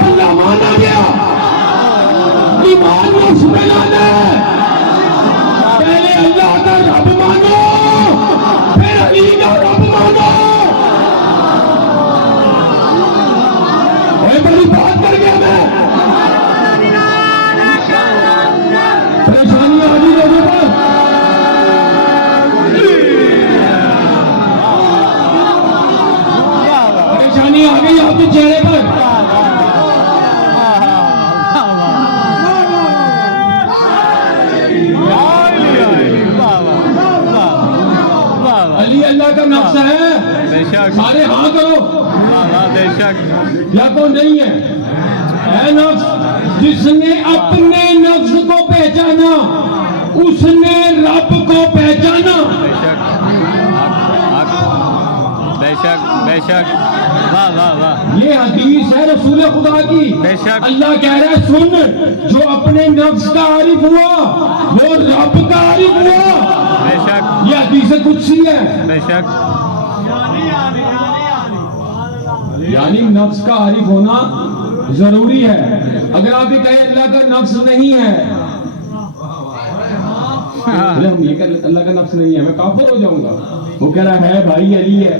अल्लाह माना गया। ईमान नफ्स में लाना है। पहले अल्लाह का रब मानो, फिर अली का रब मानो। बड़ी बात कर गया मैं। परेशानी आ गई लोगों पर। बेशक सारे हाँ करो, वाह वाह बेशक या को नहीं है? है नफ्स, जिसने अपने नफ्स को पहचाना उसने रब को पहचाना। बेशक बेशक बेशक वाह वाह वाह ये हदीस है रसूल खुदा की। बेशक। अल्लाह कह रहा है सुन, जो अपने नफ्स का आरिफ हुआ वो रब का आरिफ हुआ। बेशक ये हदीस कुदसी है। बेशक यानी नफ्स का आरिफ होना जरूरी है। अगर आप ये कहें अल्लाह का नफ्स नहीं है, बोले हम ये कर अल्लाह का नफ्स नहीं है, मैं काफिर हो जाऊंगा। वो कह रहा है भाई अली है।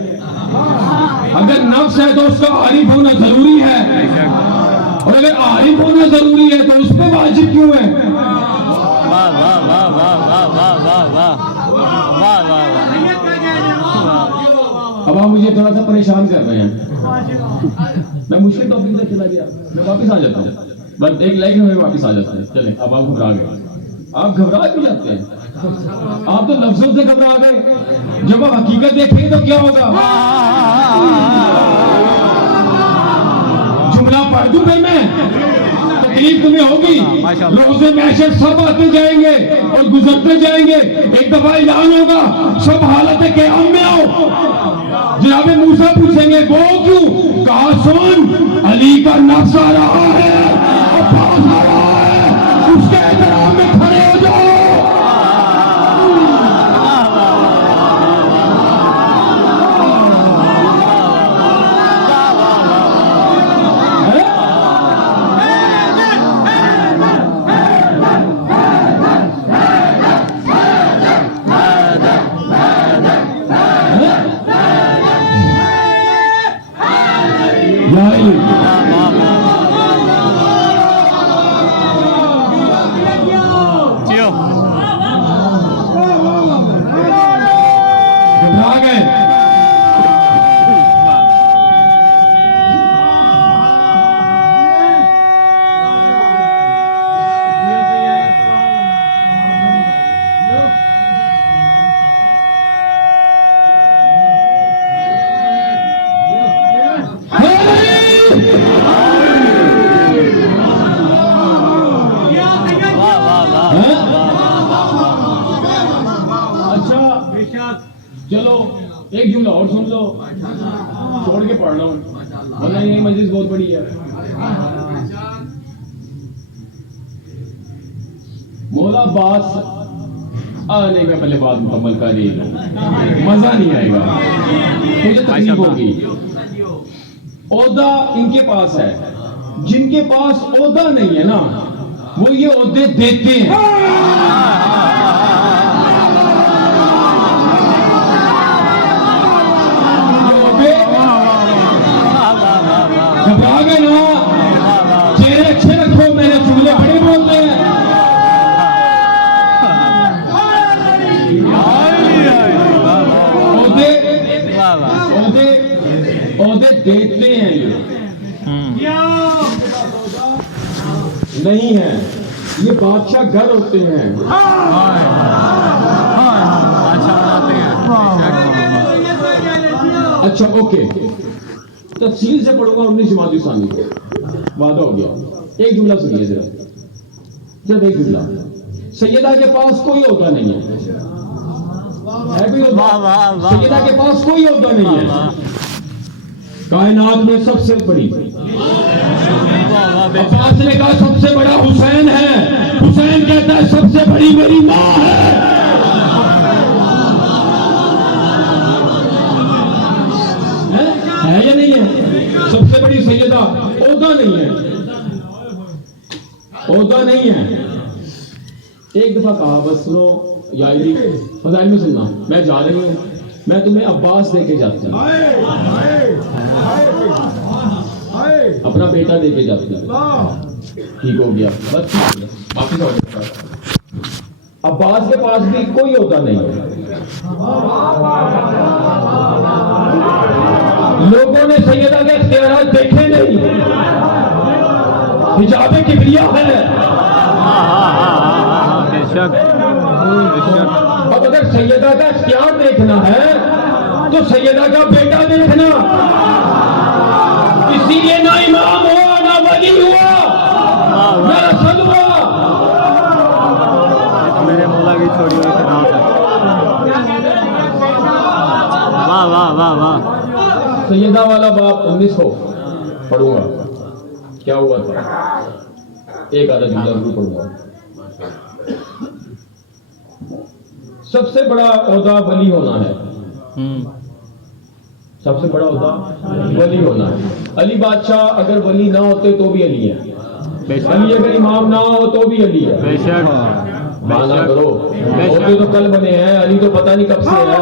अगर नफ्स है तो उसका आरिफ होना जरूरी है, बेशक और अगर आरिफ होना जरूरी है तो उस पर वाजिब क्यों है? वाह वाह वाह वाह वाह वाह वाह वाह वाह वाह अब आप मुझे थोड़ा सा परेशान कर रहे हैं, मैं मुश्किल टॉपिक से चला गया, मैं वापस आ जाता हूँ, बस एक लाइक में वापस आ जाते हैं। चलें, अब आप घबरा गए, आप घबरा क्यों जाते हैं? आप तो लफ्जों से घबरा गए, जब आप हकीकत देखेंगे तो क्या होगा? जुमला पढ़ दूं फिर मैं, तकलीफ तुम्हें होगी। रोज़े महशर सब आते जाएंगे और गुजरते जाएंगे, एक दफा ऐलान होगा सब हालत क़याम में आओ। जनाब मूसा पूछेंगे वो क्यों? कहा सुन, अली का नफ्स आ रहा है, अब्बास आ रहा है, उसके एहतराम में खड़े हो जाओ। जियो घबरा गए। वाह वाह वाह अच्छा चलो एक जुमला और सुन लो, छोड़ के पढ़ रहा हूँ वरना ये मजलिस बहुत बड़ी है। मौला अब्बास आने का पहले बात मुकम्मल करिए, मजा नहीं आएगा, मुझे तकलीफ होगी। ओहदा इनके पास है, जिनके पास ओहदा नहीं है ना वो ये ओहदे देते हैं। घबरा गए ना? चेहरे अच्छे रखो, मैंने चूल्हे बड़े बोलते हैं। ओहदे ओहदे ओहदे देते हैं ये नहीं है, ये बादशाह घर होते हैं। अच्छा ओके, तफसील से पढ़ूंगा 19 जमाती सानी को, वादा हो गया। एक जुमला सुनिए जरा, जब एक जुमला, सैयदा के पास कोई होता नहीं है कोई होता? सैयदा के पास कोई होता नहीं है, कायनात में सबसे बड़ी। अब्बास ने कहा सबसे बड़ा हुसैन है, हुसैन कहता है सबसे बड़ी मेरी माँ है या नहीं है? सबसे बड़ी सैयदा ओहदा नहीं है, ओहदा नहीं है। एक दफा कहा बस सुनो यारी, फजाइल में सुनना, मैं जा रही हूँ, मैं तुम्हें अब्बास देके जाती हूँ, अपना बेटा देके जाती हूँ। ठीक हो गया, बस वापिस हो गया। अब्बास के पास भी कोई होता नहीं है। लोगों ने सैयदा के इख्तियारात देखे नहीं, हिजाब किबरिया है। बेशक अब अगर सैयदा का इख्तियार देखना है तो तो सैयदा का बेटा देखना, इसीलिए ना इमाम हुआ ना वली हुआ ना रसूल हुआ। मेरे मौला की छोड़ी हुई खिदमत है। वाह वाह वाह वाह। सैयदा वाला बाप 1900 पढ़ूंगा, क्या हुआ था, एक आधा जुमला जरूर पढ़ूंगा। सबसे बड़ा ओहदा वली होना है, सबसे बड़ा ओहदा वली होना है। अली बादशाह अगर वली ना होते तो भी अली है, अली अगर इमाम ना हो तो भी अली है। बेशक माना करो, होते तो कल बने हैं, अली तो पता नहीं कब से है।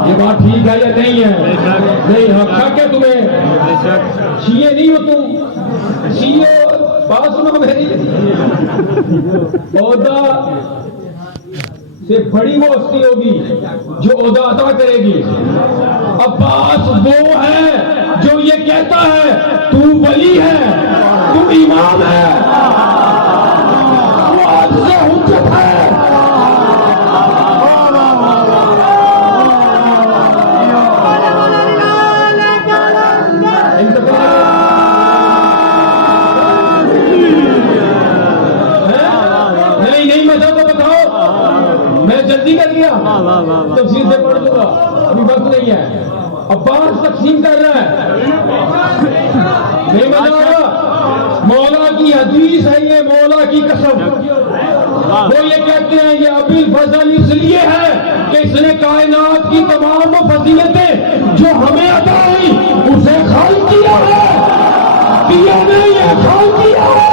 ये बात ठीक है या नहीं है? नहीं, हक है तुम्हें। शिये नहीं हो तुम, शिये बात सुनो मेरी। ओहदा से बड़ी वो हस्ती होगी जो ओहदा अता करेगी। अब्बास वो है जो ये कहता है तू वली है, तू इमाम है, वो आज से हुज्जत है। नहीं मतलब तो बताओ, मैं जल्दी कर गया, तफसीर से पढ़ लूंगा, अभी वक्त नहीं है। अब्बास तकसीम कर रहा है, नहीं बता रहा। मौला की हदीस है ये, मौला की कसम। वो ये कहते हैं ये अबुल फजल इसलिए है कि इसने कायनात की तमाम फजीलतें जो हमें अता हुई उसे खाल किया है, दिया नहीं है, खाल किया है।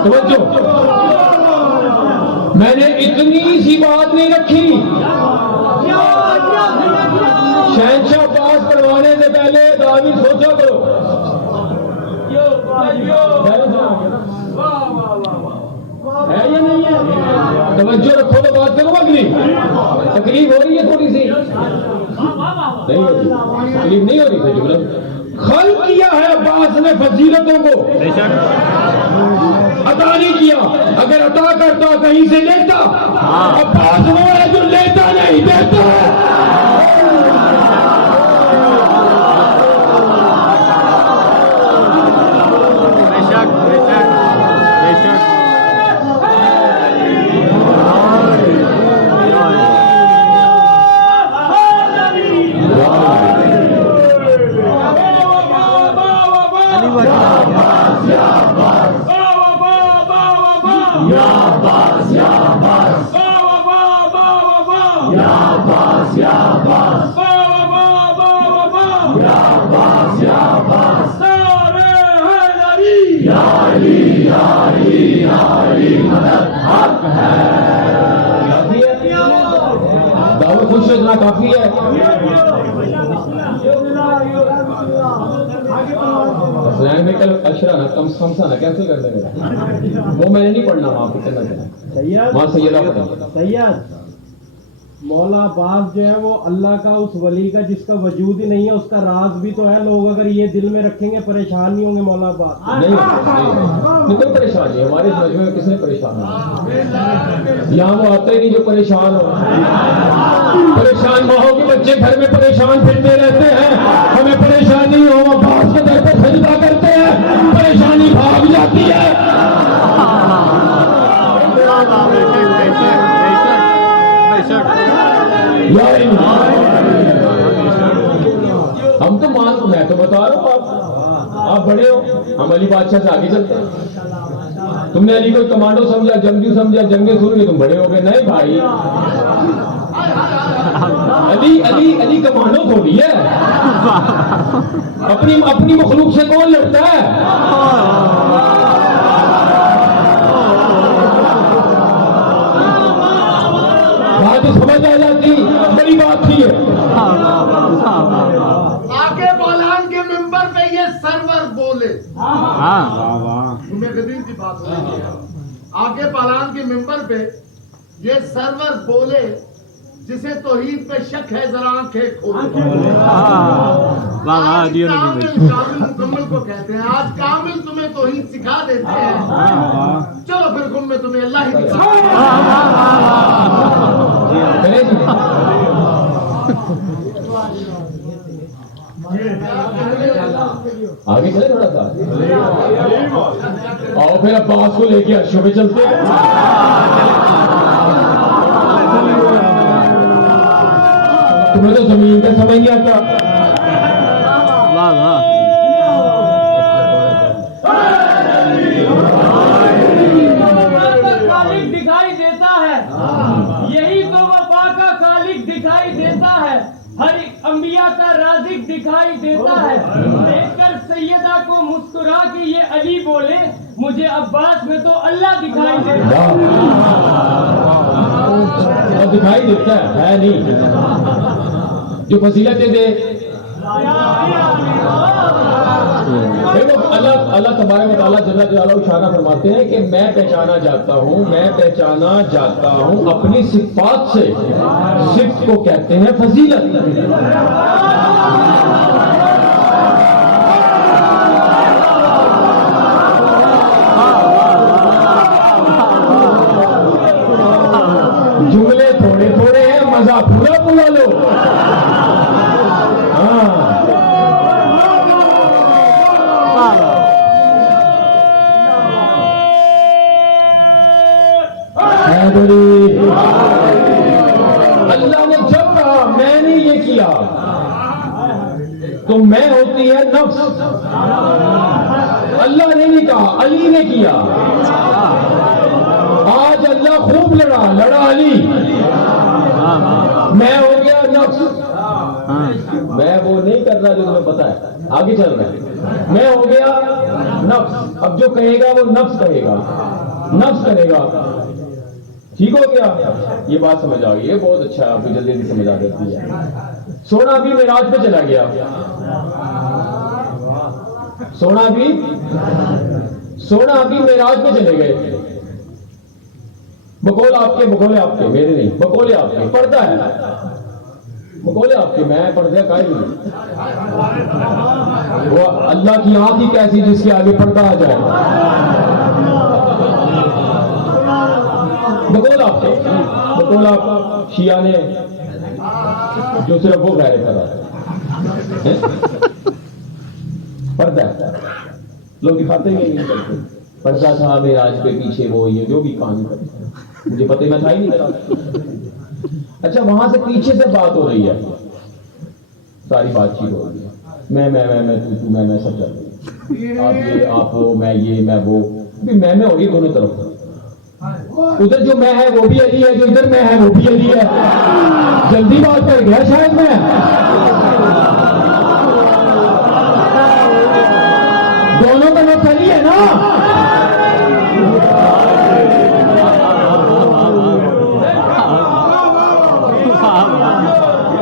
समझो, मैंने इतनी सी बात नहीं रखी। शहंशाह पास करवाने से पहले दावी सोचा करो। है या नहीं है? तवज्जो रखो तो बात करो। अगली तकलीफ हो रही है थोड़ी सी, नहीं हो रही, तकलीफ नहीं हो रही है। जुमला खल किया है अब्बास ने फजीलतों को, अता नहीं किया। अगर अता करता कहीं से लेता। अब्बास वो है जो लेता नहीं, देता है। बेशक बेशक बेशक। दावत खुश इतना काफी है। में कल अशरा ना कम समसा ना कैसे कर देगा, वो मैंने नहीं पढ़ना वहां पे करना चाहिए। वहां सैयदा सैयद मौला अब्बास जो है वो अल्लाह का उस वली का जिसका वजूद ही नहीं है, उसका राज भी तो है। लोग अगर ये दिल में रखेंगे परेशान नहीं होंगे मौला अब्बास। नहीं कोई परेशान नहीं, हमारे मजमे में किसने परेशान हो? यहाँ वो आते ही नहीं जो परेशान हो। परेशान माँ के बच्चे घर में परेशान फिरते रहते हैं, हमें परेशान नहीं हो। अब्बास के दर पर सजदा करते हैं, परेशानी भाग जाती है। हम तो मैं तो बता रहा हूँ, आप बड़े हो, हम अली बादशाह से आगे चलते हैं। तुमने अली को कमांडो समझा, जंगजू समझा, जंगे शुरू हुई, तुम बड़े हो गए। नहीं भाई, अली अली अली कमांडो थोड़ी है। अपनी मखलूक से कौन लड़ता है? बात तो समझ आ जाती, बड़ी बात थी। आगे मौलान के मिंबर पे ये जुमे के दिन की बात हो रही है। आगे पालान के मिंबर पे ये सरवर बोले, जिसे तौहीद पे शक है जरा आंखें खोलो। आज कामिल मुकम्मल को कहते हैं। आज कामिल तुम्हें तौहीद सिखा देते हैं। चलो फिर गुम में तुम्हें अल्लाह ही दिखा। आगे चले थोड़ा सा, आओ फिर अब्बास को लेके अर्शों पे चलते हैं। तुम्हें तो जमीन का समझ नहीं आता। खालिक दिखाई देता है, यही तो वफा का खालिक दिखाई देता है। हर एक अंबिया का राज़िक दिखाई देता है। देखकर सैयदा को मुस्कुरा के ये अली बोले, मुझे अब्बास में तो अल्लाह दिखाई देता है। और दिखाई देता है नहीं, जो फजीलतें दे। देखो अल्लाह तबारक व तआला जल्ल जलालहू इशारा फरमाते हैं कि मैं पहचाना जाता हूं अपनी सिफात से। सिफ्त को कहते हैं फजीलत। जुमले थोड़े थोड़े हैं, मजा पूरा पूरा लो। अल्लाह ने जब कहा मैंने ये किया, तो मैं होती है नफ्स। अल्लाह ने नहीं कहा, अली ने किया। आज अल्लाह खूब लड़ा अली, मैं हो गया नफ्स। मैं वो नहीं कर रहा जो तुम्हें पता है, आगे चल रहा है। मैं हो गया नफ्स। अब जो कहेगा वो नफ्स कहेगा, नफ्स करेगा। ठीक हो गया, ये बात समझ आ गई। ये बहुत अच्छा है, आपको जल्दी समझ आ जाती है। सोना भी मेराज पे चला गया, सोना भी मेराज पे चले गए। बकौल आपके, बकौले आपके, मेरे नहीं, बकौले आपके। पर्दा है, बकौले आपके, मैं पर्दे का ही नहीं। वो अल्लाह की आंख ही कैसी जिसके आगे पर्दा आ जाए। बकौल आपके, बकौल आप शिया ने जो सिर्फ वो गैर करा पर्दा, लोग दिखाते ही नहीं करते। पर्दा था मेराज पे, पीछे वो ये जो भी कहानी करते, मुझे पता, मैं था ही नहीं करा। अच्छा, वहां से पीछे से बात हो रही है, सारी बातचीत हो रही है। मैं तू मैं सब चल रही है। आप ये, आप वो, मैं ये, मैं वो, मैं हो रही है दोनों तरफ। उधर जो मैं है वो भी अली है, जो इधर मैं है वो भी अली है। जल्दी बात कर गया शायद मैं। दोनों का नफ्स अली है ना।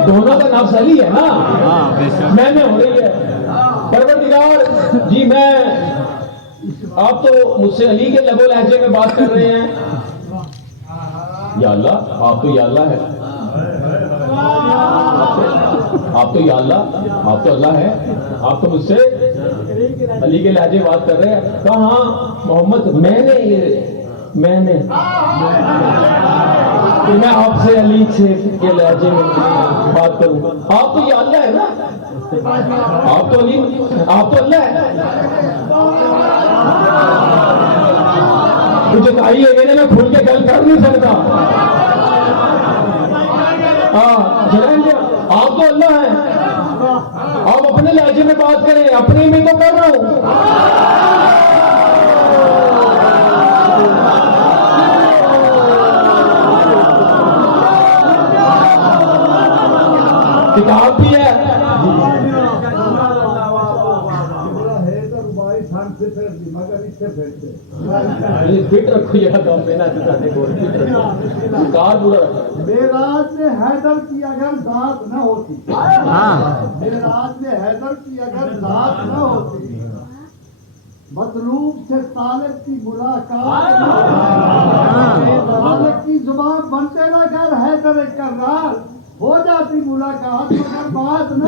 दोनों का नफ्स अली है ना। मैं हो रही है। परवरदिगार जी, मैं, आप तो मुझसे अली के लबो लहजे में बात कर रहे हैं। या अल्लाह, आप तो या अल्लाह है, आप तो या अल्लाह, आप तो अल्लाह है। आप तो मुझसे अली के लहजे बात कर रहे हैं। कहा मोहम्मद, मैंने कि मैं आपसे अली से के लहजे में बात करूं। आप तो या अल्लाह है ना, आप तो अली, आप तो अल्लाह है। मुझे कही है मैंने, मैं खुल के गल कर नहीं सकता। आप तो अल्लाह है, आप अपने लहजे में बात करें, अपने में तो कर रहा हूं। किताब भी है। फिट रखो यार, कार पूरा मेराज में हैदर की अगर जात न होती, मेराज में हैदर की अगर जात न होती, मतलूब से तालिब की मुलाकात, तालिब की जुबान बनते ना कर है तेरे करार, हो जाती मुलाकात मगर बात न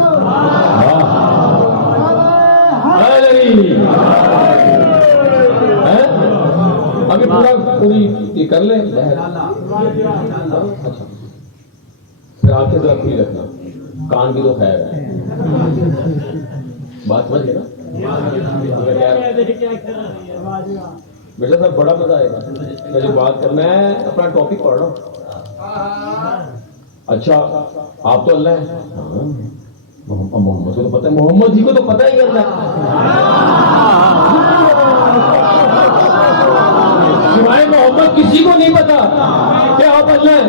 अभी पूरी ये कर ले। अच्छा फिर आंखें जरा खुली रखना, कान की तो खैर है, बात समझ गए ना? बेटा साहब बड़ा मजा आएगा मेरी बात कर, मैं अपना टॉपिक पढ़ रहा हूँ। अच्छा आप तो अल्लाह है, मोहम्मद को तो पता है, मोहम्मद जी को तो पता ही अल्लाह सिवाय मोहम्मद किसी को नहीं पता कि आप अल्लाह हैं।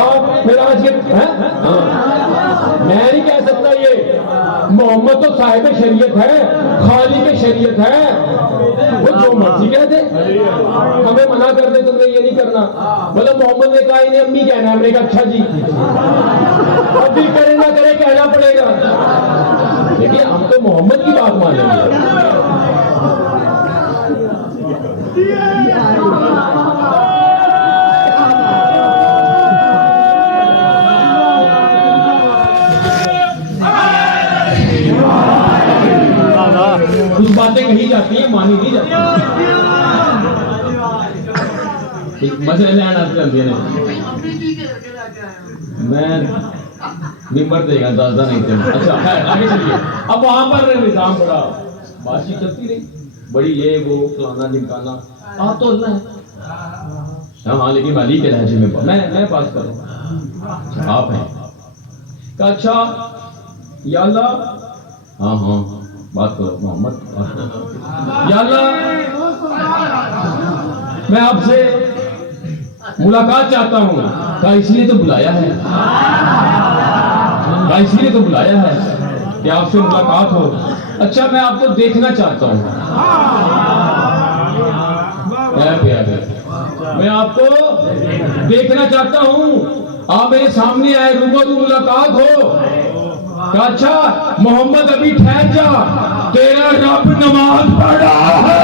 आप मेरा आज हैं? मैं नहीं कह सकता ये, मोहम्मद तो साहिब शरीयत है, खालिक शरीयत है, वो जो मर्जी कह दे, हमें मना कर दे तुमने ये नहीं करना। मतलब मोहम्मद ने कहा इन्हें अम्मी कहना है, हमने कहा अच्छा जी, अब दिल करे ना करे कहना पड़ेगा, लेकिन हम तो मोहम्मद की बात मानेंगे। कुछ बातें कही जाती है, मानी नहीं जाती, मजे लेना मैं निम्बर देगा दादा नहीं थे। अच्छा आगे चलिए, अब वहां पर निजाम बड़ा बातचीत चलती रही, बड़ी ये वो फलाना ढिमकाना, आप तो अल्लाह है। हाँ लेकिन अली के लहजे में मैं बात कर रहा हूँ, आप हैं। अच्छा या अल्लाह, हाँ हाँ बात करो मोहम्मद, या अल्लाह मैं आपसे मुलाकात चाहता हूँ। कहा इसलिए तो बुलाया है, कहा इसलिए तो बुलाया है कि आपसे मुलाकात हो। अच्छा मैं आपको देखना चाहता हूँ, मैं आपको देखना चाहता हूँ, आप मेरे सामने आए, रूबरू मुलाकात हो। कहा अच्छा मोहम्मद अभी ठहर जा, तेरा रब नमाज पढ़ रहा है।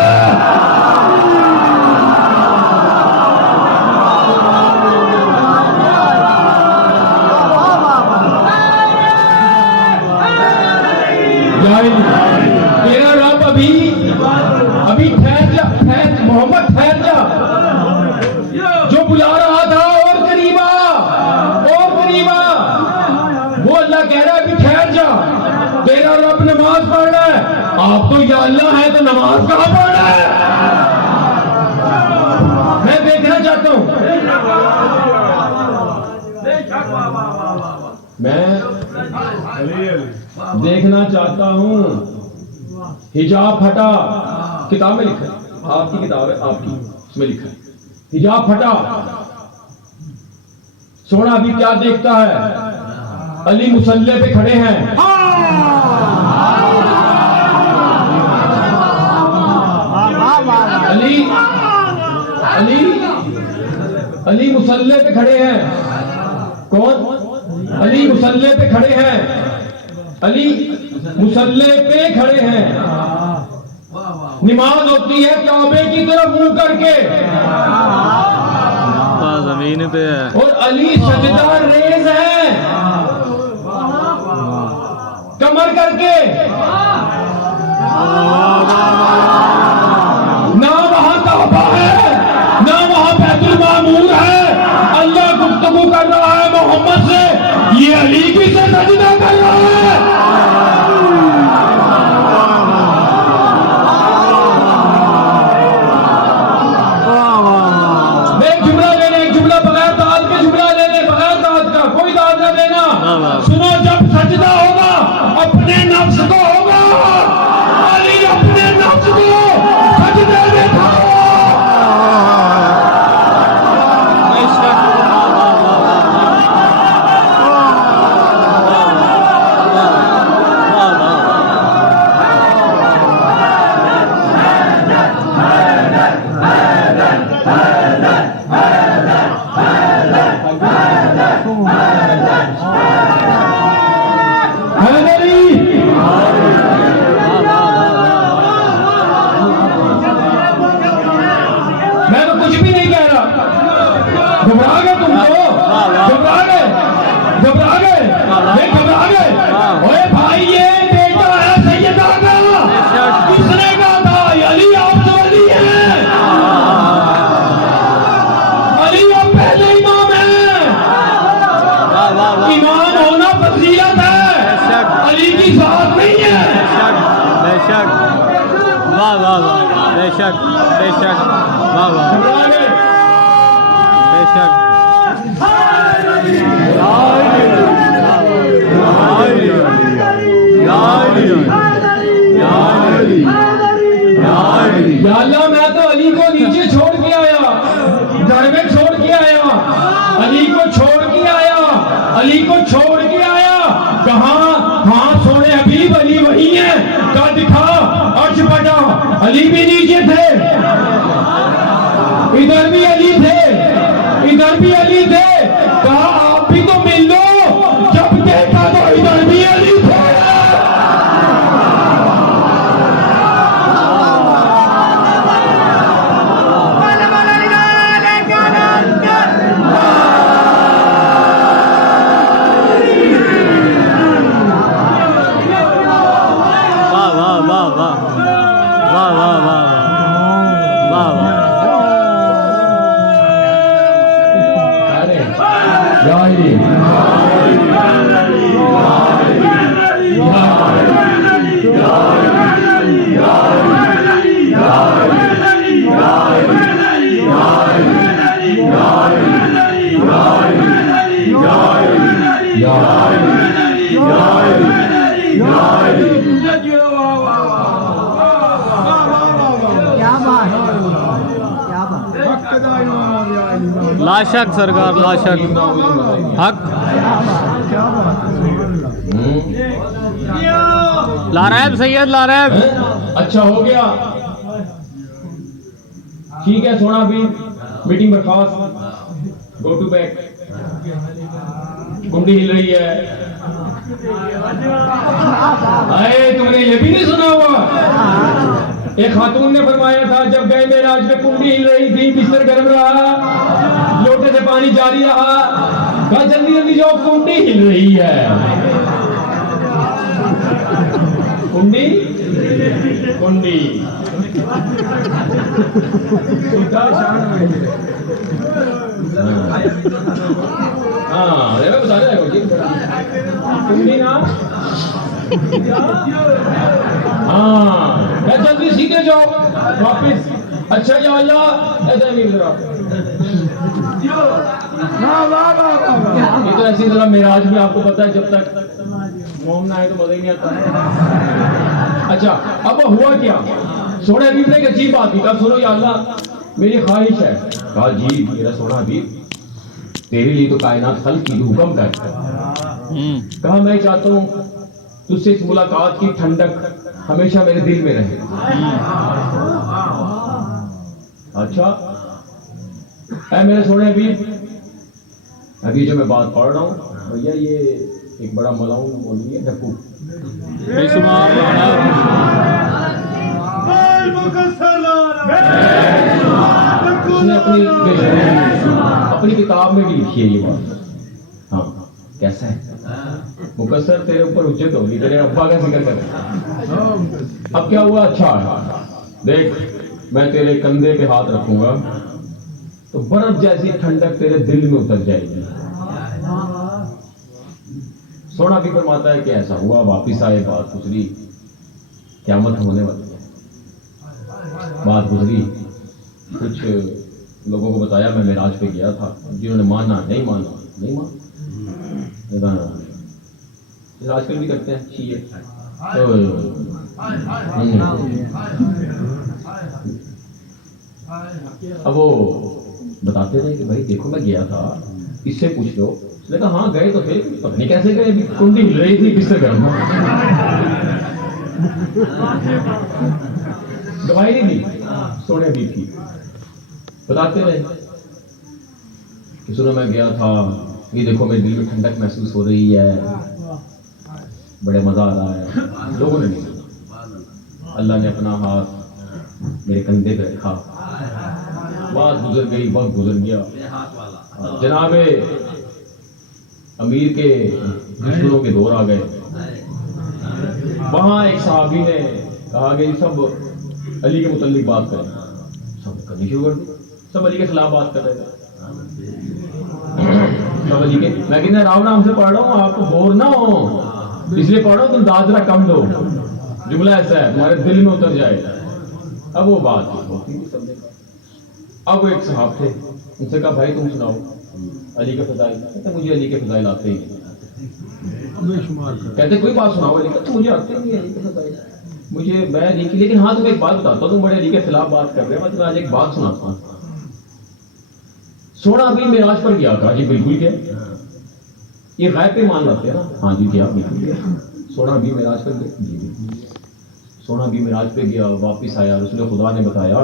तेरा रब अभी ठहर जा, मोहम्मद ठहर जा, जो बुला रहा था और करीबा, और करीबा, वो अल्लाह कह रहा है अभी ठहर जा, तेरा रब नमाज पढ़ रहा है। आप तो या अल्लाह है तो नमाज कहां पढ़ रहा है? मैं देखना चाहता हूं, मैं देखना चाहता हूं। हिजाब फटा, किताब में लिखा है, आपकी किताब है, आपकी, इसमें लिखा है हिजाब फटा। सोना अभी क्या देखता है? अली मुसल्ले पे खड़े हैं, अली अली अली मुसल्ले पे खड़े हैं। कौन? अली मुसल्ले पे खड़े हैं, अली मुसल्ले पे खड़े हैं। नमाज होती है काबे की तरफ मुंह करके, जमीन पे है, और अली सजदा रेज है कमर करके। ना वहां काबा है, ना वहां बैतुल मामूर है। अल्लाह गुफ्तगू कर रहा है मोहम्मद से, ये अली की से सजदा कर रहा है। एक जुमला लेने, एक जुमला बगैर दाद के जुमला लेने, बगैर दाद का कोई दाद न देना। सुनो, जब सजदा होगा अपने नफ्स को की बात नहीं है। बेशक, वाह वाह वाह, बेशक बेशक, वाह वाह, बेशक। या अल्लाह, मैं तो अली को नीचे छोड़ के आया, घर में छोड़ के आया, अली को छोड़ के आया, अली को छोड़ के आया। कहाँ? हाँ सोने हबीब, अली वही है। का दिखा अर्श बटा, अली भी नीचे थे, इधर भी अली थे, इधर भी अली थे। कहा आप भी तो मिल लो, जब देखा तो इधर भी अली थे। लाशक सरकार, लाशक हक लारैब सैयद लारैब। अच्छा हो गया, ठीक है। सोना भी मीटिंग बर्खास्त, गो टू बैक। कुंडी हिल रही है। अरे तुमने ये भी नहीं सुना हुआ? एक खातून ने फरमाया था, जब गए मेराज में कुंडी हिल रही थी, बिस्तर गर्म रहा, लोटे से पानी जारी रहा। कहा जल्दी जल्दी जाओ, कुंडी हिल रही है। कुंडी कुंडी हाँ, बता रहे कुंडी ना। हाँ, जल्दी सीधे जाओ वापिस। अच्छा या अल्लाह, ऐसा नहीं जरा ये तो ऐसी तरह मेराज में आपको पता है, जब तक मोम ना आए तो मजा ही नहीं आता। अच्छा, अब हुआ क्या? सोना हबीब ने एक अजीब बात की। कहा सुनो या अल्लाह, मेरी ख्वाहिश है। कहा जी मेरा सोना हबीब, तेरे लिए तो कायनात खल्क की हुक्म कर। कहा मैं चाहता हूँ तुझसे इस मुलाकात की ठंडक हमेशा मेरे दिल में रहे। अच्छा है मेरे सोने हबीब, अभी जो मैं बात पढ़ रहा हूँ भैया, ये एक बड़ा मलाउन मौलवी है, डक्कू। उसने अपनी किताब में भी लिखी है ये बात। हाँ, कैसा है मुकस्सर, तेरे ऊपर हुज्जत होगी, तेरे अब्बा का जिक्र करे। अब क्या हुआ? अच्छा देख, मैं तेरे कंधे पे हाथ रखूंगा तो बर्फ जैसी ठंडक तेरे दिल में उतर जाएगी। सोना भी फरमाता है कि ऐसा हुआ, वापिस आए, बात गुजरी, क़यामत होने वाली है। बात गुजरी, कुछ लोगों को बताया, मैं मेराज पे गया था। जिन्होंने माना, नहीं माना, नहीं माना, आजकल भी करते हैं चाहिए तो अब वो बताते रहे कि भाई देखो मैं गया था, इससे पूछ लो। उसने कहा हाँ गए तो थे, पता नहीं कैसे गए, कुंडी हिल रही थी, बिस्तर गर्म था। दवाई नहीं दी, सोने दी थी। बताते रहे कि सुनो मैं गया था, ये देखो मेरे दिल में ठंडक महसूस हो रही है, बड़े मजा आ रहा है। लोगों ने नहीं सुना। अल्लाह ने अपना हाथ मेरे कंधे पे रखा, बात गुजर गई, वक्त गुजर गया। जनाबे अमीर के दुश्मनों के दौर आ गए। वहां एक सहाबी ने कहा कि सब अली के मुतल्लिक बात करें। सब करनी शुरू कर दी, सब अली के खिलाफ बात कर रहे थे। सब अली के, मैं कहना राम नाम से पढ़ रहा हूँ, आपको बोर ना हो, इसलिए पढ़ो तुम दाद जरा कम दो, जुमला ऐसा है तुम्हारे दिल में उतर जाए। अब वो बात होती थी सब जगह। अब वो एक साहब थे, उनसे कहा भाई तुम सुनाओ अली के फजाइल। कहते मुझे अली के फजाइल आते ही नहीं। कहते कोई बात सुनाओ अली का, तो मुझे आते ही नहीं अली के फजाइल, मुझे मैं अली की। लेकिन हाँ तुम्हें एक बात बताता हूँ, तुम बड़े अली के खिलाफ बात कर रहे हो, मैं तुम्हें आज एक बात सुनाता हूँ। सोना अभी मेराज पर गया था जी, बिल्कुल गया। ये गैब पे मान लाते हैं ना, हाँ जी गया, बिल्कुल गया। सोना भी मेराज पर गया जी, सोना भी मेराज पे गया, वापिस आया। रसूल खुदा ने बताया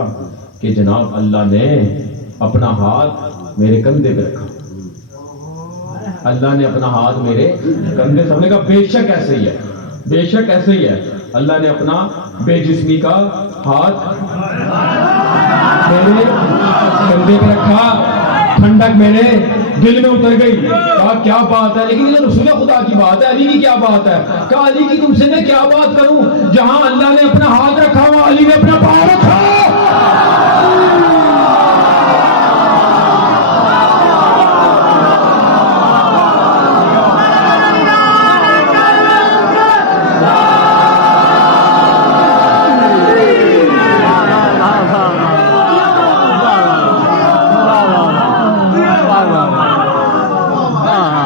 कि जनाब अल्लाह ने अपना हाथ मेरे कंधे पे रखा, अल्लाह ने अपना हाथ मेरे कंधे। सबने कहा बेशक ऐसे ही है, बेशक ऐसे ही है। अल्लाह ने अपना बेजिस्मी का हाथ मेरे कंधे पे रखा, ठंडक मेरे दिल में उतर गई। कहा क्या बात है, लेकिन ये रसूल खुदा की बात है, अली की क्या बात है। कहा अली की तुमसे मैं क्या बात करूं, जहां अल्लाह ने अपना हाथ रखा वहां अली ने अपना पांव रखा।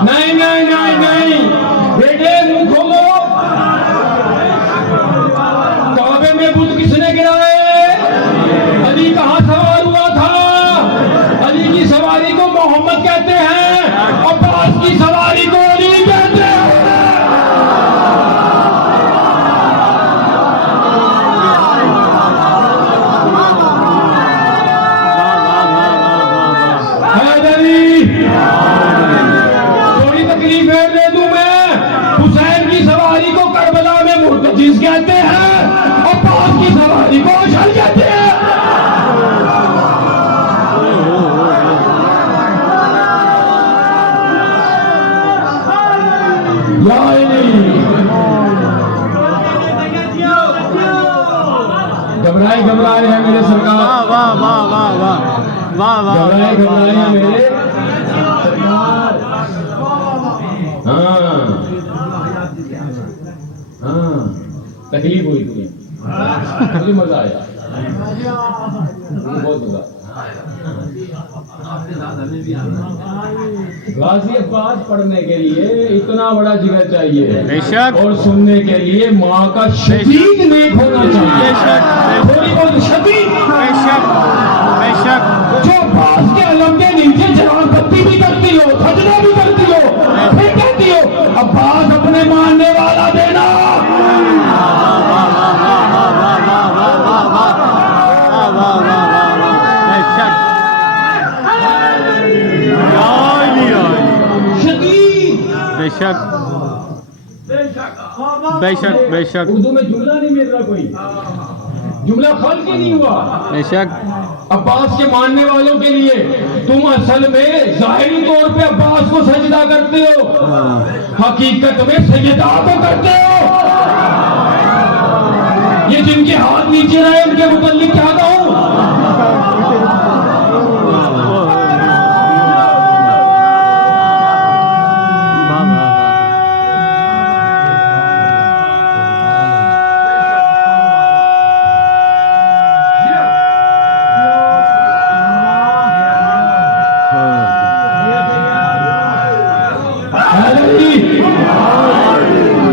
नहीं नहीं नहीं नहीं बेटे, मुंह खोलो। काबे में बुत किसने गिराए? अली कहां सवार हुआ था? अली की सवारी को मोहम्मद कहते हैं, अब्बास की सवारी को अली कहते हैं। हुसैन की सवारी को करबला में मुर्तजिज कहते हैं, और अब्बास की सवारी को अशल कहते हैं। घबराए घबराए हैं मेरे सरकार, वाह वाह वाह वाह वाह वाह घबराए घबराए हैं मेरे सरकार। हाँ हाँ, तकलीफ हुई तुम्हें, मुझे मजा आया, बहुत मजा। गाजी अब्बास पढ़ने के लिए इतना बड़ा जिगर चाहिए, बेशक। और सुनने के लिए माँ का शदीद नेक होना चाहिए, बेशक। थोड़ी बहुत शदीद। बेशक बेशक। जो अब्बास के अलम के नीचे जवान बत्ती भी करती हो, खजना भी करती हो, फिर कहती हो अब्बास अपने मानने वाला देना। बेशक बेशक बेशक। उर्दू में जुमला नहीं मिल रहा, कोई जुमला खल के नहीं हुआ। बेशक। अब्बास के मानने वालों के लिए तुम असल में जाहिरी तौर पे अब्बास को सजदा करते हो, हकीकत में सजदा को करते हो। ये जिनके हाथ नीचे रहे उनके मुताल्लिक क्या कहूं?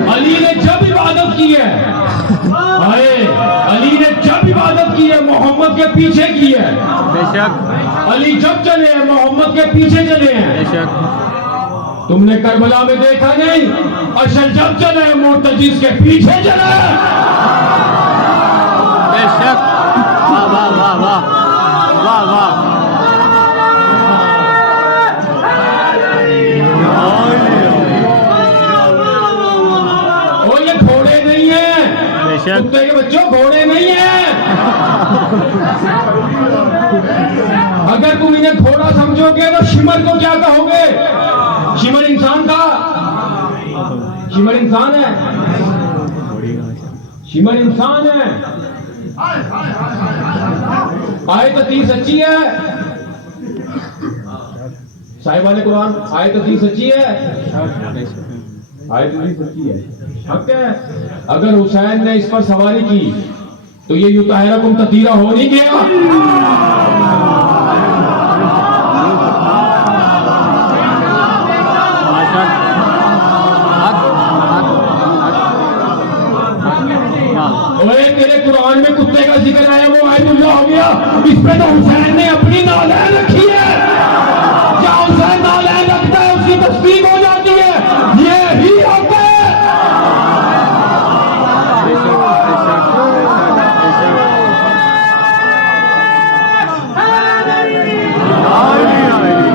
अली ने जब इबादत की है, अली ने जब इबादत की है मोहम्मद के पीछे की है। बेशक। अली जब चले हैं मोहम्मद के पीछे चले हैं। बेशक। तुमने करबला में देखा नहीं, अशल जब चले हैं मुर्तजिज के पीछे चले हैं। बेशक। वाह वाह वाह वाह वाह वाह। ये घोड़े नहीं है, बेशक। कुत्ते के बच्चों घोड़े नहीं है। अगर तुम इन्हें घोड़ा समझोगे तो शिमर को क्या कहोगे? शिमर इंसान था, शिमर इंसान है, शिमर इंसान है। आयत हदीस सच्ची है, साहिब वाले कुरान आयत हदीस सच्ची है। आयत भी सच्ची है, हक है। अगर हुसैन ने इस पर सवारी की तो ये युताहिरकुम ततीरा हो नहीं गया। ओए तेरे कुरान में कुत्ते का जिक्र आया, वो आयतुल्लाह हो गया। इस पे तो हुसैन ने अपनी नालैन रखी है। क्या हुसैन नालैन रखता है उसकी तस्दीक हो जाती है। ये ही हक है।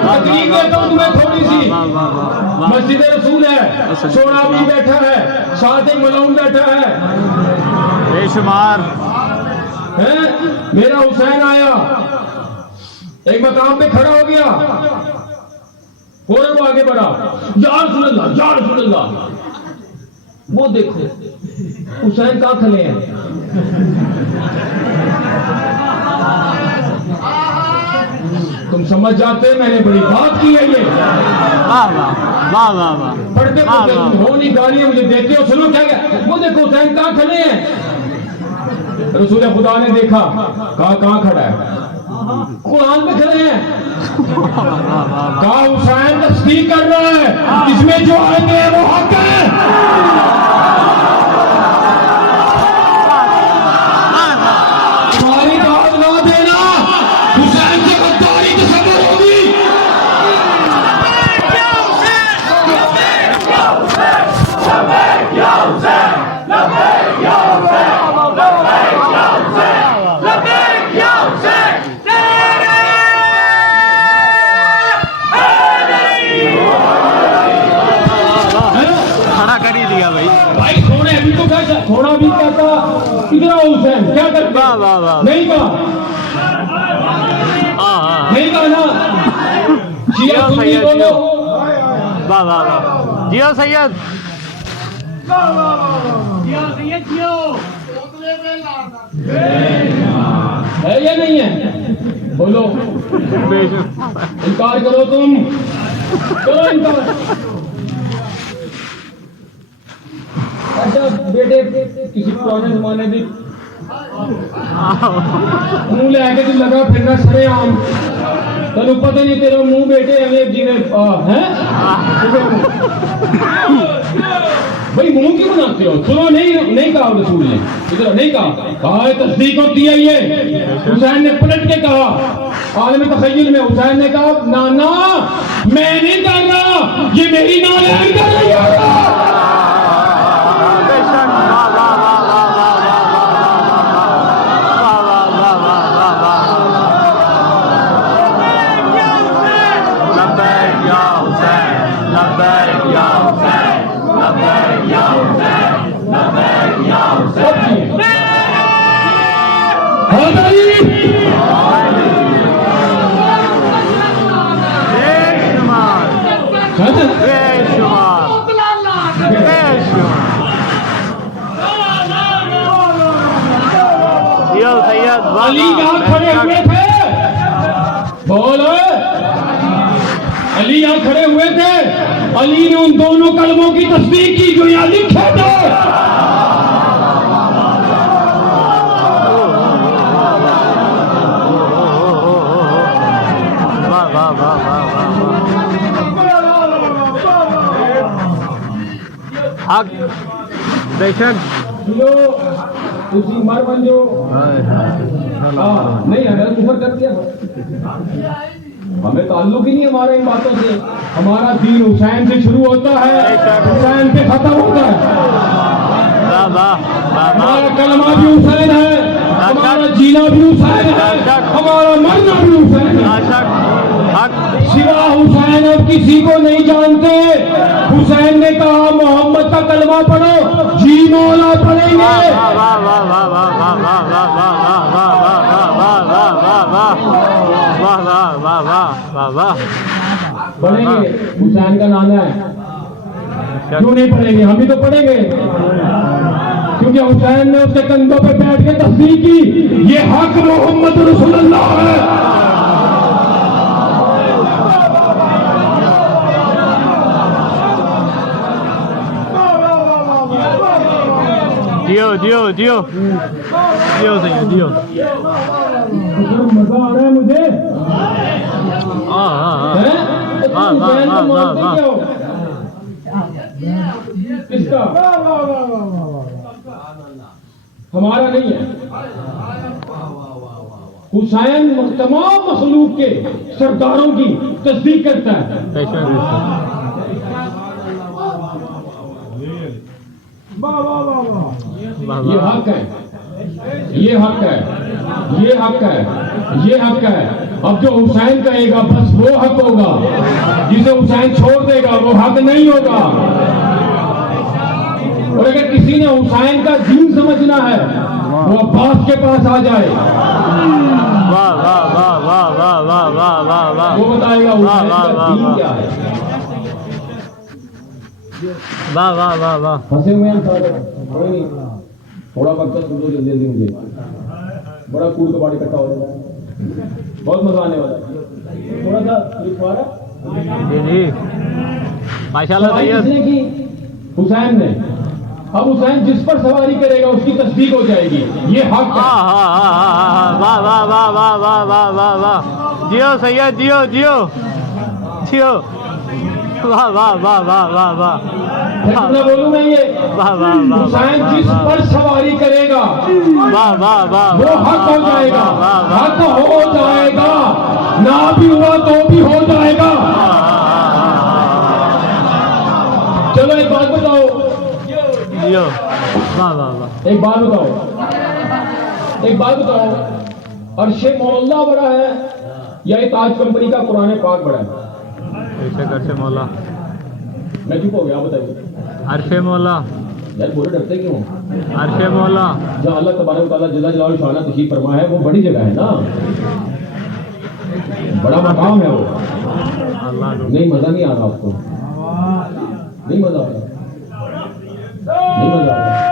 तकलीफ देता हूं तुम्हें थोड़ी सी। मस्जिद रसूल है, सोना भी बैठा है, साथ एक मलूम बैठा है। बेशुमार है? मेरा हुसैन आया, एक मकाम पे खड़ा हो गया, फौरन वो आगे बढ़ा, या रसूल अल्लाह, या रसूल अल्लाह। वो देखो हुसैन कहाँ खड़े हैं। तुम समझ जाते, मैंने बड़ी बात की है ये। वाह वाह वाह वाह वाह पढ़ते पढ़ते तुम हो नहीं, गालियां मुझे देते हो। सुनो क्या क्या, वो देखो हुसैन कहाँ खड़े हैं। रसूल खुदा ने देखा, कहाँ खड़ा है, कुरान पे खड़े हैं। कहा हुसैन तस्दीक कर रहा है, इसमें जो आएंगे वो हक है। तुम्हारी बात ना देना, हुसैन से गद्दारी की खबर होगी। खड़ा कर ही दिया भाई। भाई थोड़े अभी तो क्या, थोड़ा भी कहता कितना हुसैन क्या करते। वाह वाह वाह। नहीं कहा, हाँ नहीं कहा ना। शिया सुन्नी बोलो। वाह वाह वाह। जियो सैयद। है या नहीं है, बोलो। इनकार करो तुम, करो इनकार। अच्छा बेटे, किसी पुराने जमाने में मुंह लैके तू लगा फिरना सरे आम, तेन पता नहीं तेरा मुंह बेटे हमें जिन्हें है। भाई मुंह क्यों बनाते हो। सुनो, नहीं कहा रसूल ने, इधर नहीं कहा है तस्दीक होती है ये। हुसैन ने पलट के कहा, आलम तखय्युल में हुसैन ने कहा ना ना मैं नहीं कर रहा, ये मेरी नालैन कर रही है। अली यहाँ खड़े हुए थे, बोलो। अली यहाँ खड़े हुए थे, अली ने उन दोनों कलमों की तस्दीक की जो यहाँ लिखे थे। हक बेशक जो उसी मर बन जो नहीं अगर कुफर कर दिया, हमें ताल्लुक ही नहीं हमारे इन बातों से। हमारा दीन हुसैन से शुरू होता है, हुसैन पे खत्म होता है। हमारा कलमा भी हुसैन है, हमारा जीना भी हुसैन है, हमारा मरना भी हुसैन है। सिवा हुसैन और किसी को नहीं जानते। हुसैन ने कहा मोहम्मद का कलमा पढ़ो, जी मौला पढ़ेंगे। पढ़ेंगे, हुसैन का नाना है, क्यों नहीं पढ़ेंगे, हम भी तो पढ़ेंगे। क्योंकि हुसैन ने उसके कंधों पर बैठ के तस्दीक की, ये हक मोहम्मद रसूलुल्लाह है। जियो जियो जियो जियो सही है जियो। मजा आ रहा है मुझे। हाँ हाँ हाँ हैं? तो तुम वाह, वाह, हुसैन को वाह, मानते वाह, क्यों? किसका? हमारा नहीं है। हुसैन तमाम मखलूक के सरदारों की तस्दीक करता है। बेशक वाह ये वाह हक है, ये हक है, ये हक है, ये हक है। अब जो हुसैन कहेगा बस वो हक होगा, जिसे हुसैन छोड़ देगा वो हक नहीं होगा। और अगर किसी ने हुसैन का दीन समझना है वो अब्बास के पास आ जाए, वाह वाह वाह वाह वाह वाह वाह वाह वाह वो बताएगा वाह, हुसैन वाह, का वाह, दीन वाह। क्या है। वाह वाह वाह वाह फंसे हुए हैं सारे, कोई नहीं, थोड़ा वक्त सुनो जल्दी जल्दी मुझे, बड़ा कूद कबाड़ इकट्ठा हो जाएगा, बहुत मजा आने वाला है। थोड़ा सा लिखवारा जी जी माशाल्लाह सवारी सैयद। किसने की? हुसैन ने। अब हुसैन जिस पर सवारी करेगा उसकी तस्दीक हो जाएगी, ये हक है। हाँ हाँ हाँ हाँ हाँ वाह वाह वाह वाह वाह वाह वाह वाह जियो सैयद जियो जियो जियो वाह वाह वाह वाह वाह वाह फिर ना बोलूं मैं ये, वाह वाह वाह हुसैन जिस पर सवारी करेगा वाह वाह वाह वो हक हो जाएगा, वाह वाह हक हो जाएगा, ना भी हुआ तो भी हो जाएगा। चलो एक बात बताओ, जियो वाह वाह वाह एक बात बताओ, एक बात बताओ, अर्शे मोहल्ला बड़ा है या ये ताज कंपनी का कुरान पाक बड़ा है? बेशक अर्शे मौला मैं चुप हो गया, आप बताइए अर्शे मौला यार, बोले डरते क्यों? अर्शे मौला जहाँ अल्लाह तबारक व तआला जल्ल जलालुहु शाना तशरीफ फरमा है वो बड़ी जगह है ना, बड़ा मकाम है वो। अल्लाह नहीं मजा नहीं आ रहा आपको? नहीं मजा आ रहा? नहीं मजा आ रहा?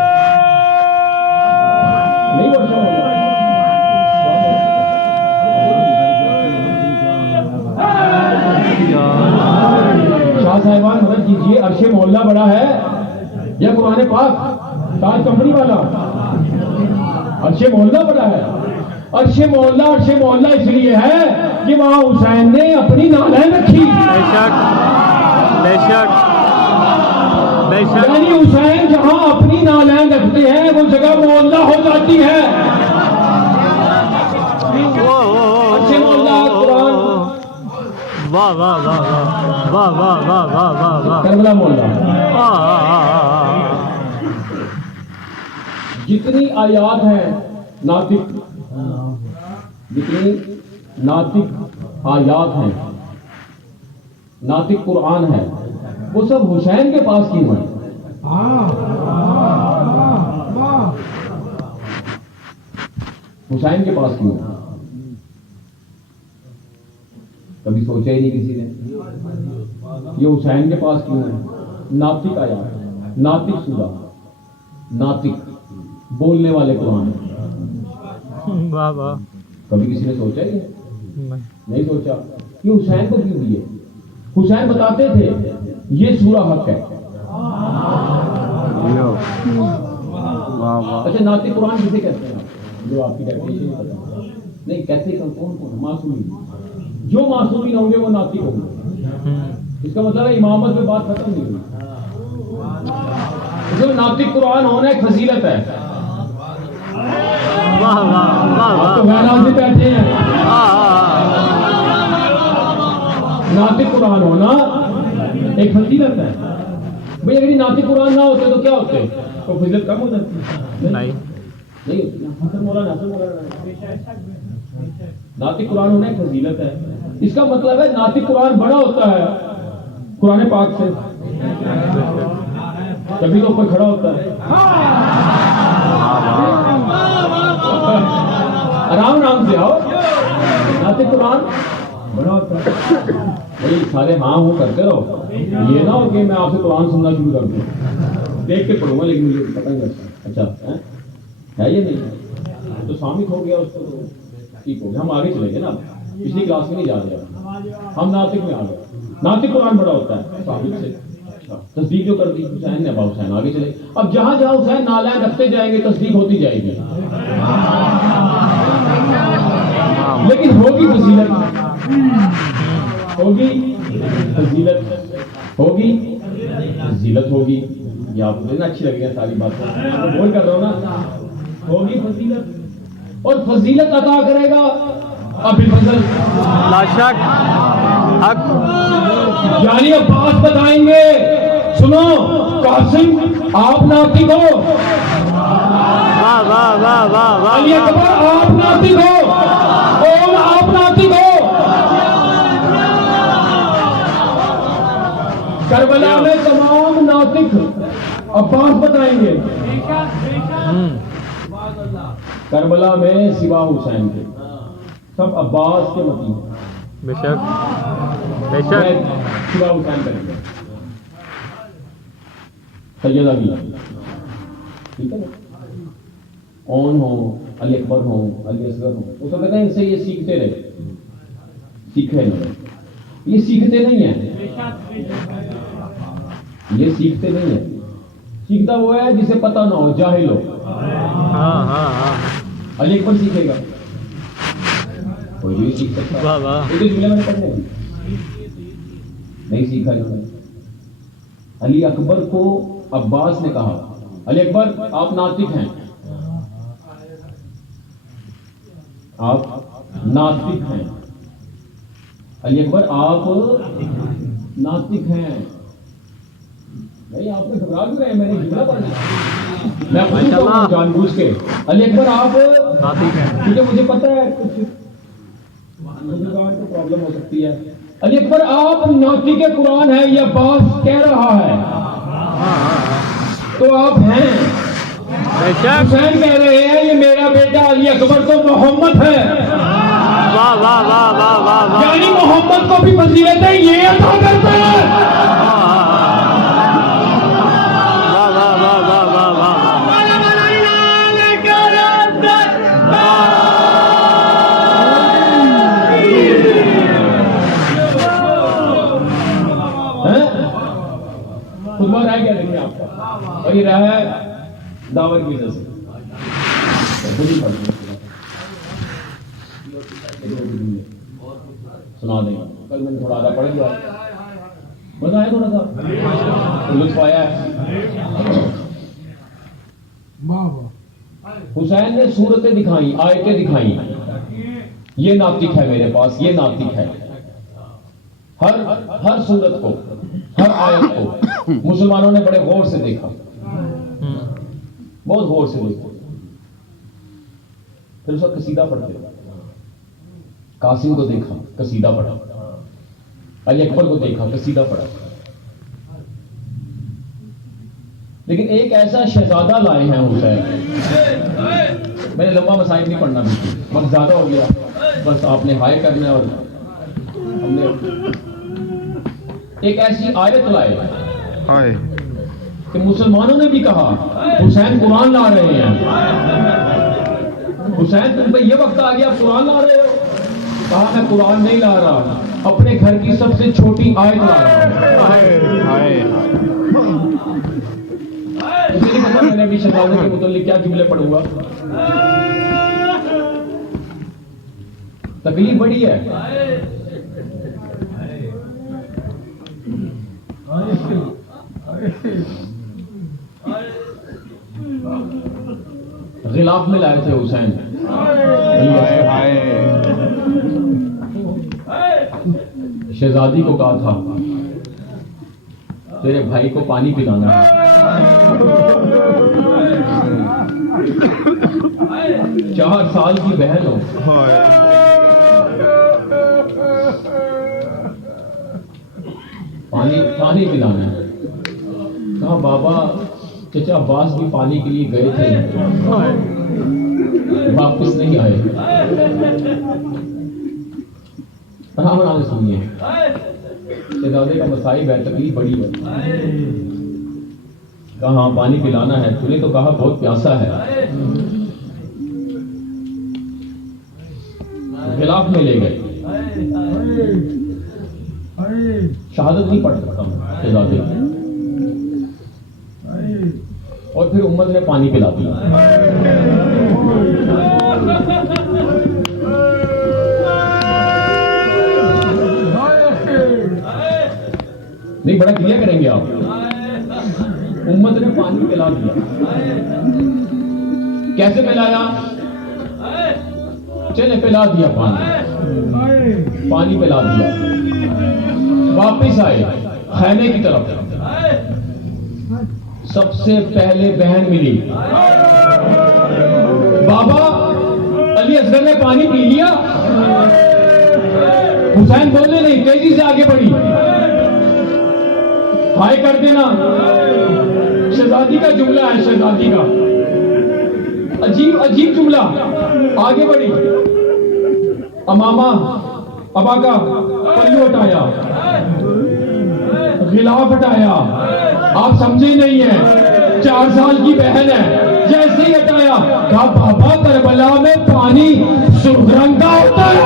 नहीं वर्षा हो रहा? शाह साहिबान मदद कीजिए, अर्शे मोहल्ला बड़ा है या कुरान पाक ताज कंपनी वाला? अर्शे मोहल्ला बड़ा है। अर्शे मोहल्ला इसलिए है कि वहां हुसैन ने अपनी नालैन रखी, बेशक बेशक बेशक यानी हुसैन जहां अपनी नालैन रखते हैं वो जगह मोहल्ला हो जाती है। अर्शे मोहल्ला कुरान वाह वाह वाह वाह वाह वाह वाह वाह वाह वाह करबला मोहल्ला। जितनी आयात हैं नातिक, जितनी नातिक आयात हैं, नातिक कुरान है, वो सब हुसैन के पास क्यों है? हुसैन के पास क्यों है? कभी सोचा ही नहीं किसी ने ये हुसैन के पास क्यों है? नातिक आयात, नातिक सुधा, नातिक बोलने वाले कुरान। वाह वाह कभी किसी ने सोचा ही नहीं सोचा कि हुसैन को क्यों दिए? हुसैन बताते थे ये सूरा हक है। अच्छा, नातिक कुरान किसे कहते हैं? जो आपकी डेफिनेशन नहीं पता, नहीं कहते कौन कौन? मासूमी, जो मासूमी होंगे वो नातिक होंगे। इसका मतलब है इमामत में बात खत्म नहीं हुई। जो नातिक कुरान होना एक फजीलत है। वाह वाह वाह वाह तो वैराज से बैठे हैं, नातिक कुरान होना एक फजीलत है भाई। अगर ये नातिक कुरान ना होते तो क्या होते? तो फजीलत कम हो जाती। नहीं नहीं होती ना। हसन मौलाना नातिक कुरान होना एक फजीलत है। इसका मतलब है नातिक कुरान बड़ा होता है कुरान पाक से, तभी तो ऊपर खड़ा होता है। आराम आराम से आओ, नातिक कुरान बड़ा होता है भाई। सारे हाँ वो करते रहो, ये ना हो कि मैं आपसे कुरान सुनना शुरू कर दूं, देख के पढ़ूंगा लेकिन मुझे पता नहीं लगता। अच्छा है ये नहीं तो शामिल हो गया उसको, तो ठीक हो गया। हम आगे चलेंगे ना, पिछली क्लास में नहीं जा रहे, हम नातिक में आ गए। नातिक कुरान बड़ा होता है साबित से, अच्छा, तस्दीक जो कर दी हुसैन ने, हुसैन आगे चले। अब जहां जहां हुसैन नालायन रखते जाएंगे तस्दीक होती जाएगी, लेकिन होगी फजीलत, होगी फजीलत, होगी फजीलत होगी। ये आपको अच्छी लग रही है सारी बातें, बोल कर रहा हूं ना, होगी फजीलत और फजीलत अता करेगा अभी फजल लाशक हक यानी अब्बास बताएंगे, सुनो कासिम आप नातिक हो, वाह वाह वाह वाह वाह अली अकबर आप नातिक हो, ओम आप नातिक हो। करबला में तमाम नातिक अब्बास बताएंगे, करबला में सिवा हुसैन के सब अब्बास के मती हैं। बेशक बेशक सिवा हुसैन करेंगे, सैयदा भी, ठीक है ना, कौन हो, अली अकबर हो, अली असगर हो, वो सब कहते हैं इनसे ये सीखते रहे, सीखे नहीं, ये सीखते नहीं है, ये सीखते नहीं है, सीखता वो है जिसे पता ना हो, जाहिल हो। हाँ हाँ हाँ अली अकबर सीखेगा, कोई भी सीख सकता है। वाह वाह एक जुमले मैंने पढ़ने नहीं सीखा इन्होंने। अली अकबर को अब्बास ने कहा, अली अकबर आप नास्तिक हैं, आप नास्तिक हैं, अली अकबर आप नास्तिक हैं। नहीं आपने घबरा क्यों रहे, मैंने जुमला पढ़ लिया, मैं खुद को जानबूझ के, अली अकबर आप नातिक है। क्योंकि मुझे पता है कुछ प्रॉब्लम हो सकती है। अली अकबर आप नातिक कुरान है, यह अब्बास कह रहा है, तो आप हैं। बेशक हुसैन कह रहे हैं ये मेरा बेटा अली अकबर तो मोहम्मद है, वाह वाह वाह वाह वाह वाह यानी मोहम्मद को भी फजीलतें ये अता करता है। वाह वाह वाह वाह वाह वाह खुद बात है क्या देखिए आपका, और ये रहा है दावत की वजह से खुद ही पढ़ सुना देंगे, कल मैंने थोड़ा आधा पढ़ लिया, मजा आया थोड़ा सा, तो लुत्फ आया है। हुसैन ने सूरतें दिखाई, आयतें दिखाई, ये नातिक है मेरे पास, ये नातिक है। हर सूरत को, हर आयत को मुसलमानों ने बड़े गौर से देखा, बहुत गौर से देखा, फिर उसका कसीदा पढ़ते, कासिम को देखा कसीदा पढ़ा, अली अकबर को देखा कसीदा पढ़ा, लेकिन एक ऐसा शहजादा लाए हैं हुसैन। मैंने लंबा मसाइब नहीं पढ़ना, भी वक्त ज्यादा हो गया, बस आपने हाय करना, और हमने एक ऐसी आयत लाए कि मुसलमानों ने भी कहा हुसैन कुरान ला रहे हैं, हुसैन तुम पे ये वक्त आ गया कुरान ला रहे हो, कहा मैं कुरान नहीं ला रहा, अपने घर की सबसे छोटी आयत ला रहा हूं। मुझे नहीं पता मैंने अभी शहजादे के मुतालिक क्या जुमले पढ़ूंगा, तकलीफ बड़ी है। गिलाफ में लाए थे हुसैन, शहजादी को कहा था तेरे भाई को पानी पिलाना है, 4 साल की बहन हो, पानी पिलाना है। कहा बाबा चचा अब्बास भी पानी के लिए गए थे, वापस नहीं आए। आराम से सुनिए, शहजादे का मसाइब है, तकलीफ बड़ी है। कहा हाँ पानी पिलाना है, तूने तो कहा बहुत प्यासा है, खिलाफ में ले गए, शहादत नहीं पढ़ सकता शहजादे, और फिर उम्मत ने पानी पिला दिया। नहीं, बड़ा क्लियर करेंगे आप। उम्मत ने पानी पिला दिया। कैसे पिलाया? चले पिला दिया पानी पिला दिया। वापिस आए खैमे की तरफ। सबसे पहले बहन मिली, बाबा अली असगर ने पानी पी लिया। हुसैन बोलने नहीं, तेजी से आगे बढ़ी। हाय कर देना, शहजादी का जुमला है, शहजादी का अजीब अजीब जुमला। आगे बढ़ी, अमामा अबा का पल्लू हटाया, गिलाफ हटाया। आप समझे नहीं है, 4 साल की बहन है। जैसे ही हटाया, कहा बाबा करबला में पानी सुर्ख रंग का होता है।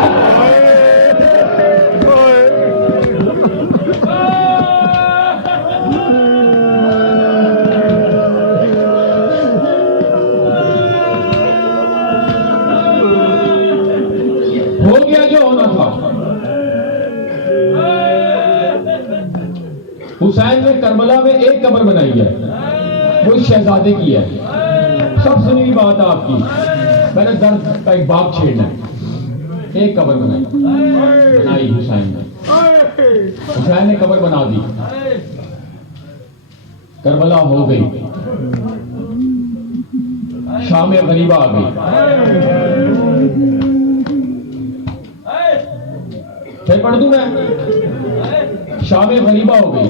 हो गया जो होना था। हुसैन ने करबला में एक कब्र बनाई है, वो शहजादे की है। सब सुनी हुई बात है आपकी, मैंने दर्द का एक बाग छेड़ना है। एक कब्र बनाई हुसैन ने। हुसैन ने कब्र बना दी, करबला हो गई, शाम गरीबा आ गई। फिर पढ़ दूं मैं, शाम गरीबा हो गई,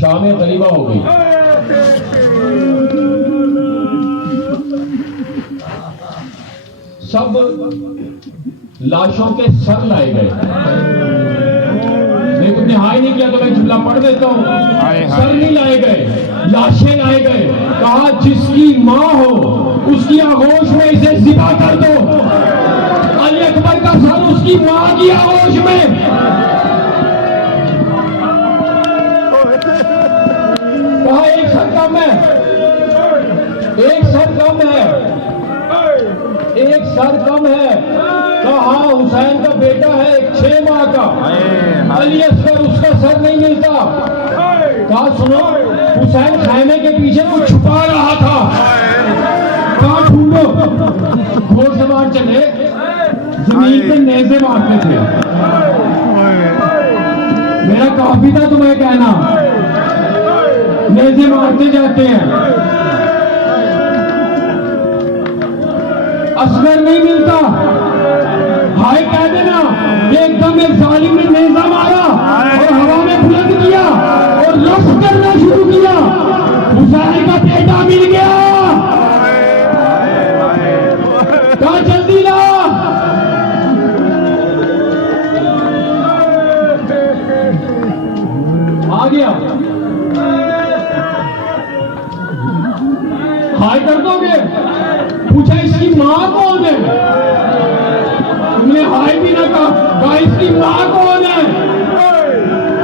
शाम गरीबा हो गई। सब लाशों के सर लाए गए। नहीं, तुमने हाय नहीं किया तो मैं जुमला पढ़ देता हूं। सर नहीं लाए गए, लाशें लाए गए। कहा जिसकी मां हो उसकी आगोश में इसे ज़िबा कर दो। अली अकबर का सर उसकी मां की आगोश में। कहा एक सर कम है, एक सर कम है, एक सर कम है। कहा हुसैन का बेटा है 6 माह का, अली असगर, उसका सर नहीं मिलता। कहा सुनो, हुसैन खैमे के पीछे वो छुपा रहा था। कहा ढूंढो। घोड़सवार चले, जमीन पे नेज़े मारते थे। मेरा काफी था तुम्हें कहना, नेज़े मारते जाते हैं। असगर नहीं मिलता, हाय कह देना। एकदम एक जालिम ने नेज़ा मारा और हवा में बुलंद किया और रफ्त करना शुरू किया। हुसैन का बेटा मिल गया। कहा जल्दी ला। आ गया। हाय कर दोगे? पूछा इसकी मां कौन है? तुमने हाय भी ना कहा इसकी मां कौन है?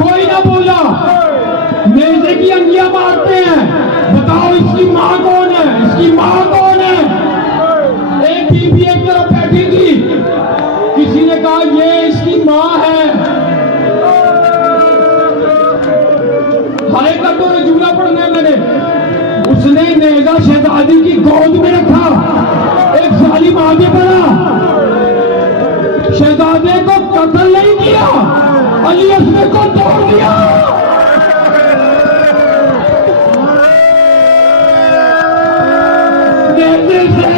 कोई ना बोला। नेज़े की अंगियां मारते हैं, बताओ इसकी मां कौन है? इसकी मां कौन है? एक बीबी एक तरफ बैठी थी, किसी ने कहा ये इसकी मां है। हाय कर दो, जुमला पढ़ना है मैंने। उसने नेज़ा शहजादी की गोद में रखा, एक जालिम आगे बढ़ा, शहजादे को कत्ल नहीं किया, अली असगर को तोड़ दिया। नेज़े से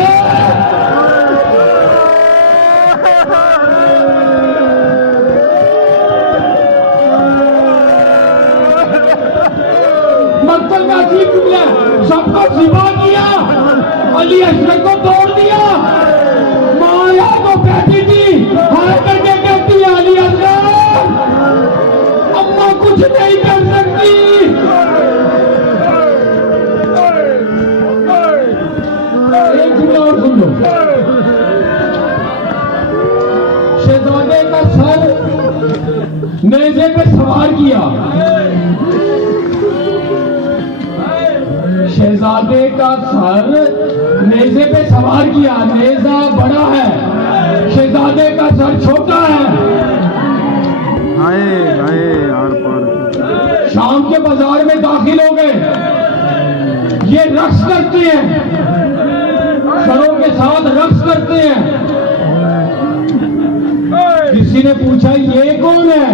मक्तल में अजीब जुमला, सबको ज़िबा किया, अली असगर को तोड़ दिया। माया को बैठी थी, हाय करके कहती है अली असगर, अम्मा कुछ नहीं कर सकती। एक जुमला और सुन लो। शहजादे का सर नेज़े पे सवार किया, शहजादे का सर नेज़े पे सवार किया। नेज़ा बड़ा है, शहजादे का सर छोटा है। हाय हाय यार पार शाम के बाजार में दाखिल हो गए। ये रक्स करते हैं, सरों के साथ रक्स करते हैं। किसी ने पूछा ये कौन है?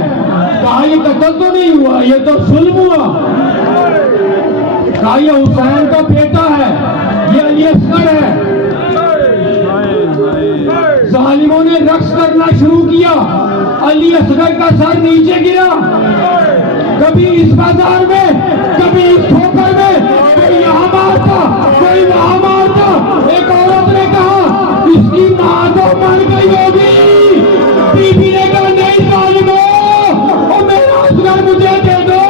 कहा ये कत्ल तो नहीं हुआ, ये तो सुल्म हुआ। कहा ये हुसैन का बेटा है, ये अली असगर है। जालिमों ने रक्स करना शुरू किया। अली असगर का सर नीचे गिरा। कभी इस बाजार में, कभी इस ठोकर में, कोई यहाँ मारता, कोई वहां मारता। एक औरत ने कहा इसकी मां तो मर गई होगी। बीबी ने कहा नहीं जालिमो, और मेरा असगर मुझे दे दो।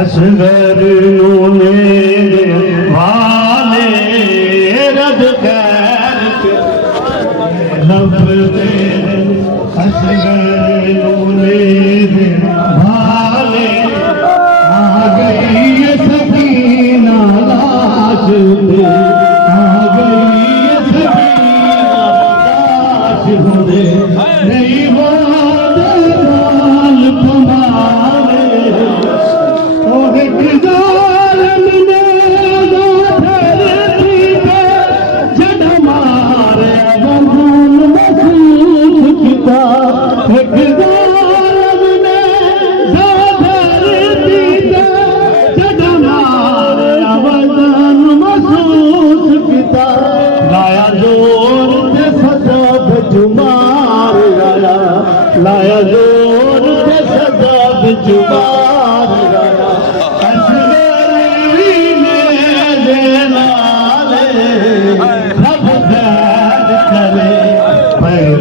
असगर नूने वाले रब खैर लब दे असगर नूने वाले आ गई ये सकीना लाश दे आ गई ये सकीना लाश दे नहीं वादे माल कमाले लाया जोर से सदा जुमार लाया जोर से सदा जुमार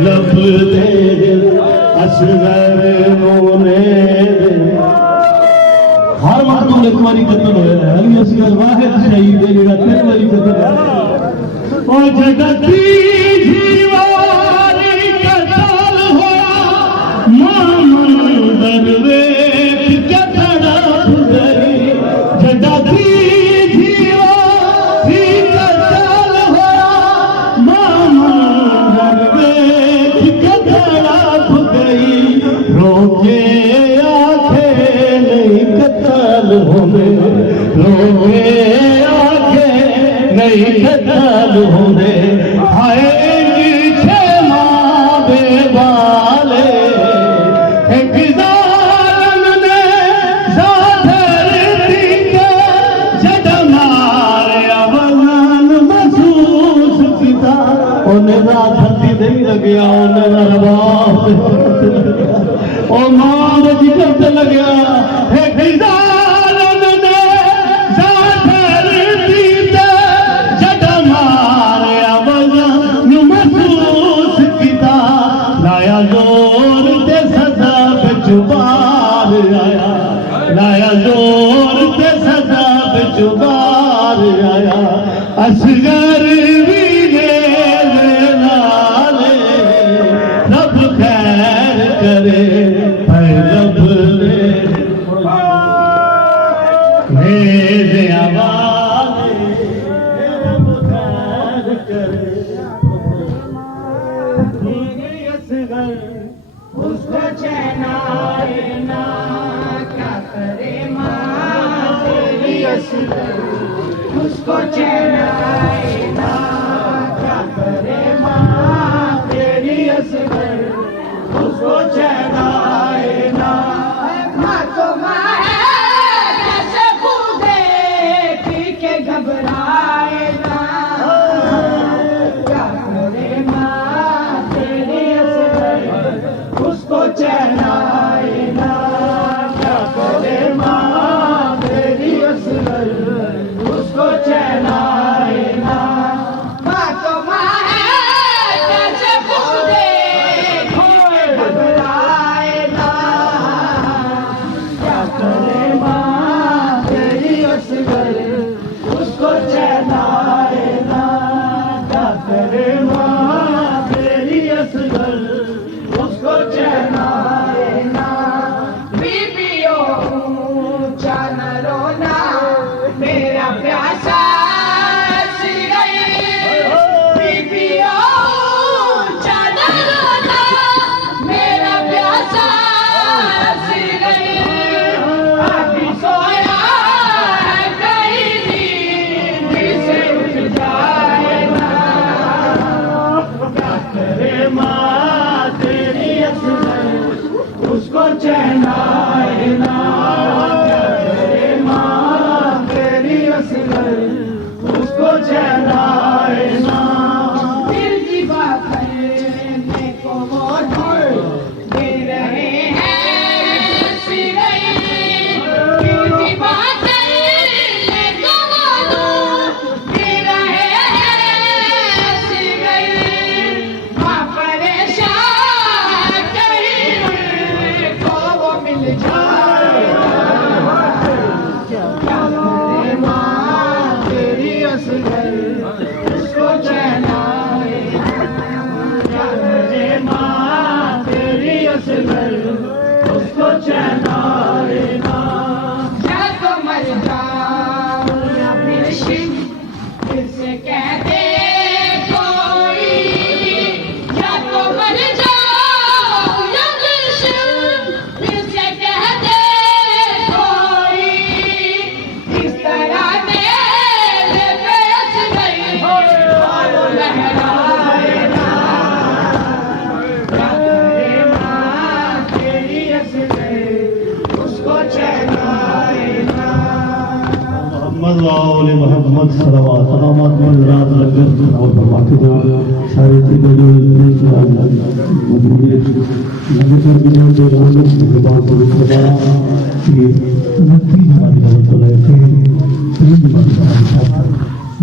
लब दे असगर नूने हर वक्त एक बारी कत्ल होया है। अली असगर वाहिद शहीद है जेड़ा तीन बारी कत्ल होया। ओ जगती जीवारी कत्ल होया मामन दरवेश के तड़प गई। जगती जीवारी कत्ल होया मामन दरवेश के तड़प गई। रोके आखे नहीं कत्ल होने, रोके आखे नहीं कत्ल होने। हाय पीछे माँ बेवाले एक जालिम ने धरती के जद मारे वजन महसूस किया। उन्हें धरती दे भी लगे उन्हें रबाब ओ मां दे जिक्र ते लग्या एक जालिम ने धरती ते जद मारे वजन महसूस किया। लाया जोर ते सदा बेजुबार आया, लाया जोर ते सदा बेजुबार आया। असगर वीरे नाले रब खैर करे लब मेरे आवाज़ रब खैर करे। असगर उसको चैन आए ना क्या करे माँ तेरी असगर। उसको चैन आए ना क्या करे माँ तेरी असगर। सल्लल्लाहु अलैहि मोहम्मद सल्लल्लाहु सलामत में रात लंगर और फरमाते जाओ सारे चीजें जो लंगर कर दिया तो लंगर की बात को बताया कि नती हमारी मतलब है कि तीन बात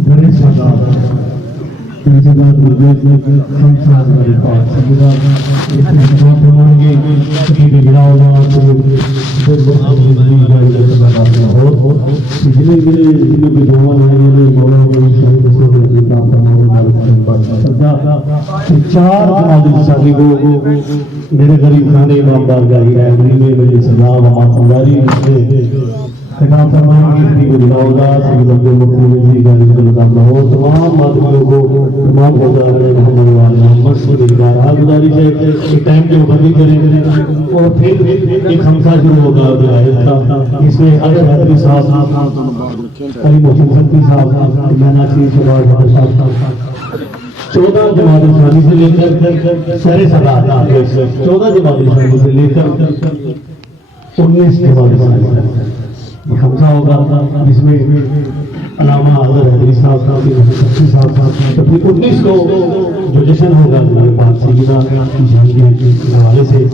गणेश सदा जगह निर्देश में संसार हमारे पास सदा इसमें बात होंगे कि बिगड़ाओ तो पिछले जिले के जवान हैं मौला चार जमात शादी को मेरे गरीब खाने इमामदार गाड़ी है मेरे सलाम हमारी खिताब फरमाएंगे कि बिगड़ाओगा लंबे मुख्य गाड़ी को लगाना हो तमाम आदमियों को तमाम मोहम्मद गुजारिश है कि टाइम के बंदी करें और फिर एक हमसा शुरू होगा इसमें अगर हैदरी साहब अली मोहसिन सत्ती साहब मैनाची शबाज साहब 14 जमात इस्लामी से लेकर सारे सलाह 14 जमात इस्लामी से लेकर 19 जमात इस्लामी हमसा होगा जिसमें अलामा अजहर हैदरी साहब साहब तो फिर 19 को जो जश्न होगा पाक सईदा की हवाले से